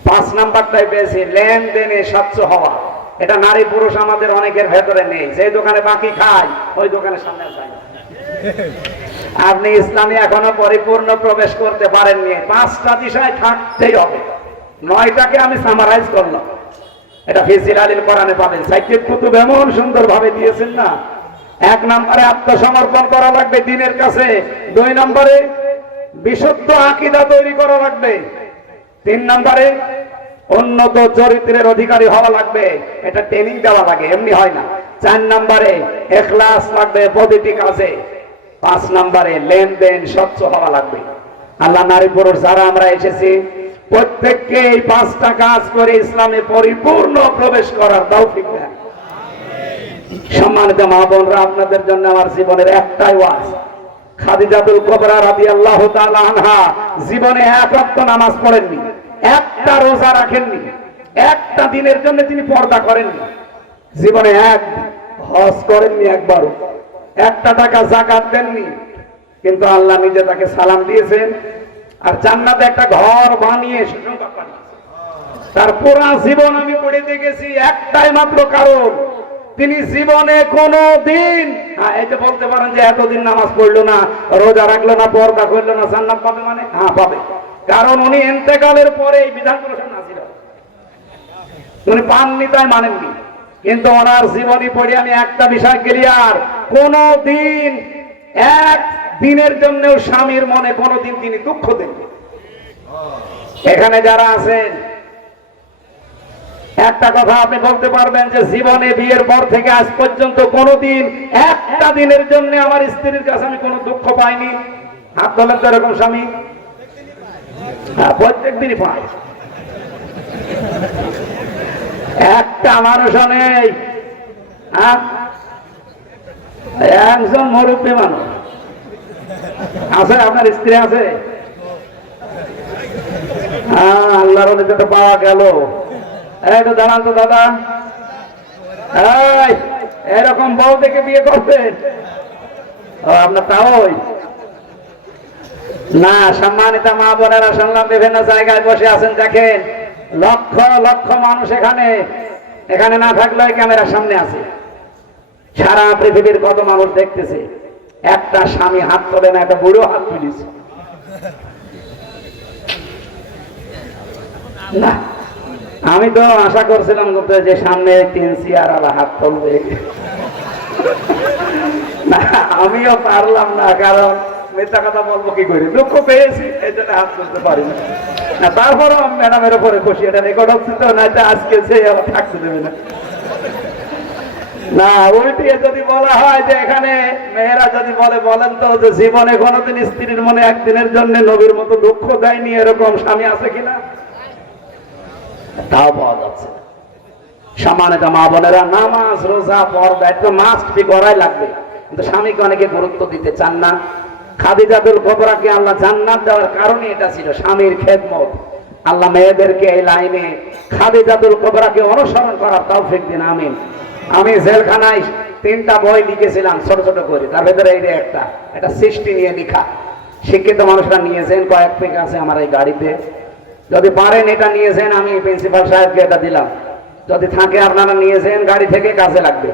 5 নাম্বারটাই পেয়েছি, লেনদেনে স্বচ্ছ হওয়া। এটা নারী পুরুষ আমাদের অনেকের ভেতরে নেই, যে দোকানে বাকি খায় ওই দোকানের সামনে যায় না। আপনি ইসলামে এখনো পরিপূর্ণ প্রবেশ করতে পারেননি, 5টা বিষয় থাকতেই হবে। 9টাকে আমি সামারাইজ করলাম, এটা ফিজিল আলীল কোরআনে পাবেন, সাইয়্যিদ কুতুব এমন সুন্দর ভাবে দিয়েছেন না। 1 নম্বরে আত্মসমর্পণ করা লাগবে দ্বীনের কাছে, 2 নম্বরে বিশুদ্ধ আকীদা তৈরি করা লাগবে, 3 নম্বরে উন্নত চরিত্রের অধিকারী হওয়া লাগবে, এটা ট্রেনিং দেওয়া লাগে, এমনি হয় না। 4 নম্বরে ইখলাস লাগবে প্রতিটি কাজে, 5 নম্বরে লেনদেন স্বচ্ছ হওয়া লাগবে। আল্লাহ নারী পুরুষ যারা আমরা এসেছি প্রত্যেককে এই 5টা কাজ করে ইসলামে পরিপূর্ণ প্রবেশ করার তৌফিক দেন। সম্মানিত মা বোনরা, আপনাদের জন্য আমার জীবনের একটাই ওয়াজ, খাদিজাতুল কুবরা রাদিয়াল্লাহু তাআলা আনহা জীবনে 1 ওয়াক্ত নামাজ পড়েননি, একটা রোজা রাখেননি, একটা দিনের জন্য তিনি পর্দা করেননি, জীবনে 1 হজ করেননি, একবারও 1 টাকা যাকাত দেননি, কিন্তু আল্লাহ নিজে তাকে সালাম দিয়েছেন আর জান্নাতে একটা ঘর বানিয়ে তার পুরা জীবন আমি পড়ে দেখেছি একটাই মাত্র কারণ, তিনি জীবনে কোনো দিন এই যে বলতে পারেন যে এতদিন নামাজ পড়লো না, রোজা রাখলো না, পর্দা করলো না, জান্নাত পাবে মানে হ্যাঁ পাবে, কারণ উনি ইন্তেকালের পরে এই বিধানগুলো সব নাযিল হয়। উনি পাননি তাই মানেননি, কিন্তু ওনার জীবনী পড়ে আমি একটা বিষয় ক্লিয়ার, কোন দিন এক দিনের জন্যও স্বামীর মনে কোনদিন তিনি দুঃখ দেননি। এখানে যারা আছেন একটা কথা আপনি বলতে পারবেন যে জীবনে বিয়ের পর থেকে আজ পর্যন্ত কোনদিন একটা দিনের জন্য আমার স্ত্রীর কাছে আমি কোনো দুঃখ পাইনি? হাত তোলেন তো এরকম স্বামী। প্রত্যেক দিনই পাই। একটা মানুষও নেই, একজন মুরব্বী মানুষ আছে আপনার স্ত্রী আছে? আল্লাহর ওলিতে পাওয়া গেল। একটু দাঁড়ান তো দাদা, এরকম বউ দেখে বিয়ে করবেন? আপনার তাই না। সম্মানিত মা বোনেরা, শুনলাম বিভিন্ন জায়গায় বসে আছেন, দেখেন লক্ষ লক্ষ মানুষ এখানে, এখানে না থাকলেও ক্যামেরার সামনে আছে, সারা পৃথিবীর কত মানুষ দেখতেছে। একটা স্বামী হাত তোলে না, একটা বুড়ো হাত তুলিছে না। আমি তো আশা করছিলাম যে সামনে 3 চেয়ার আলা হাত তুলবে, না আমিও পারলাম না, কারণ মিথ্যা কথা বলবো কি করে, দুঃখ পেয়েছি এই জন্য হাত তুলতে পারি না। তারপরও ম্যাডামের উপরে খুশি, এটা রেকর্ড হচ্ছে তো, না আজকে সে আবার থাকতে দেবে না। না উল্টিয়ে যদি বলা হয় যে এখানে মেয়েরা যদি বলে, বলেন তো যে জীবনে কোনোদিন স্ত্রীর মনে একদিনের জন্য নবীর মতো দুঃখ দেয়নি, এরকম স্বামী আছে কিনা? তাও পাওয়া যাচ্ছে। সম্মানিত মা বোনেরা, নামাজ রোজা পর্দা এটা মাস্ট বি করাই লাগবে, কিন্তু স্বামীকে অনেকে গুরুত্ব দিতে চান না। খাদিজাতুল কুবরাকে আল্লাহ জান্নাত দেওয়ার কারণে এটা ছিল স্বামীর খেদমত। আল্লাহ মেয়েদেরকে এই লাইনে খাদিজাতুল কুবরাকে অনুসরণ করার তৌফিক দিন, আমিন। আমি জেলখানায় 3টা বই লিখেছিলাম ছোট ছোট করে, তার ভেতরে এই একটা সৃষ্টি নিয়ে লেখা। শিক্ষিত মানুষরা নিয়েছেন, কয়েক পেজ আছে আমার এই গাড়িতে, যদি পারেন এটা নিয়েছেন, আমি প্রিন্সিপাল সাহেবকে এটা দিলাম, যদি থাকে আপনারা নিয়েছেন গাড়ি থেকে, কাজে লাগবে।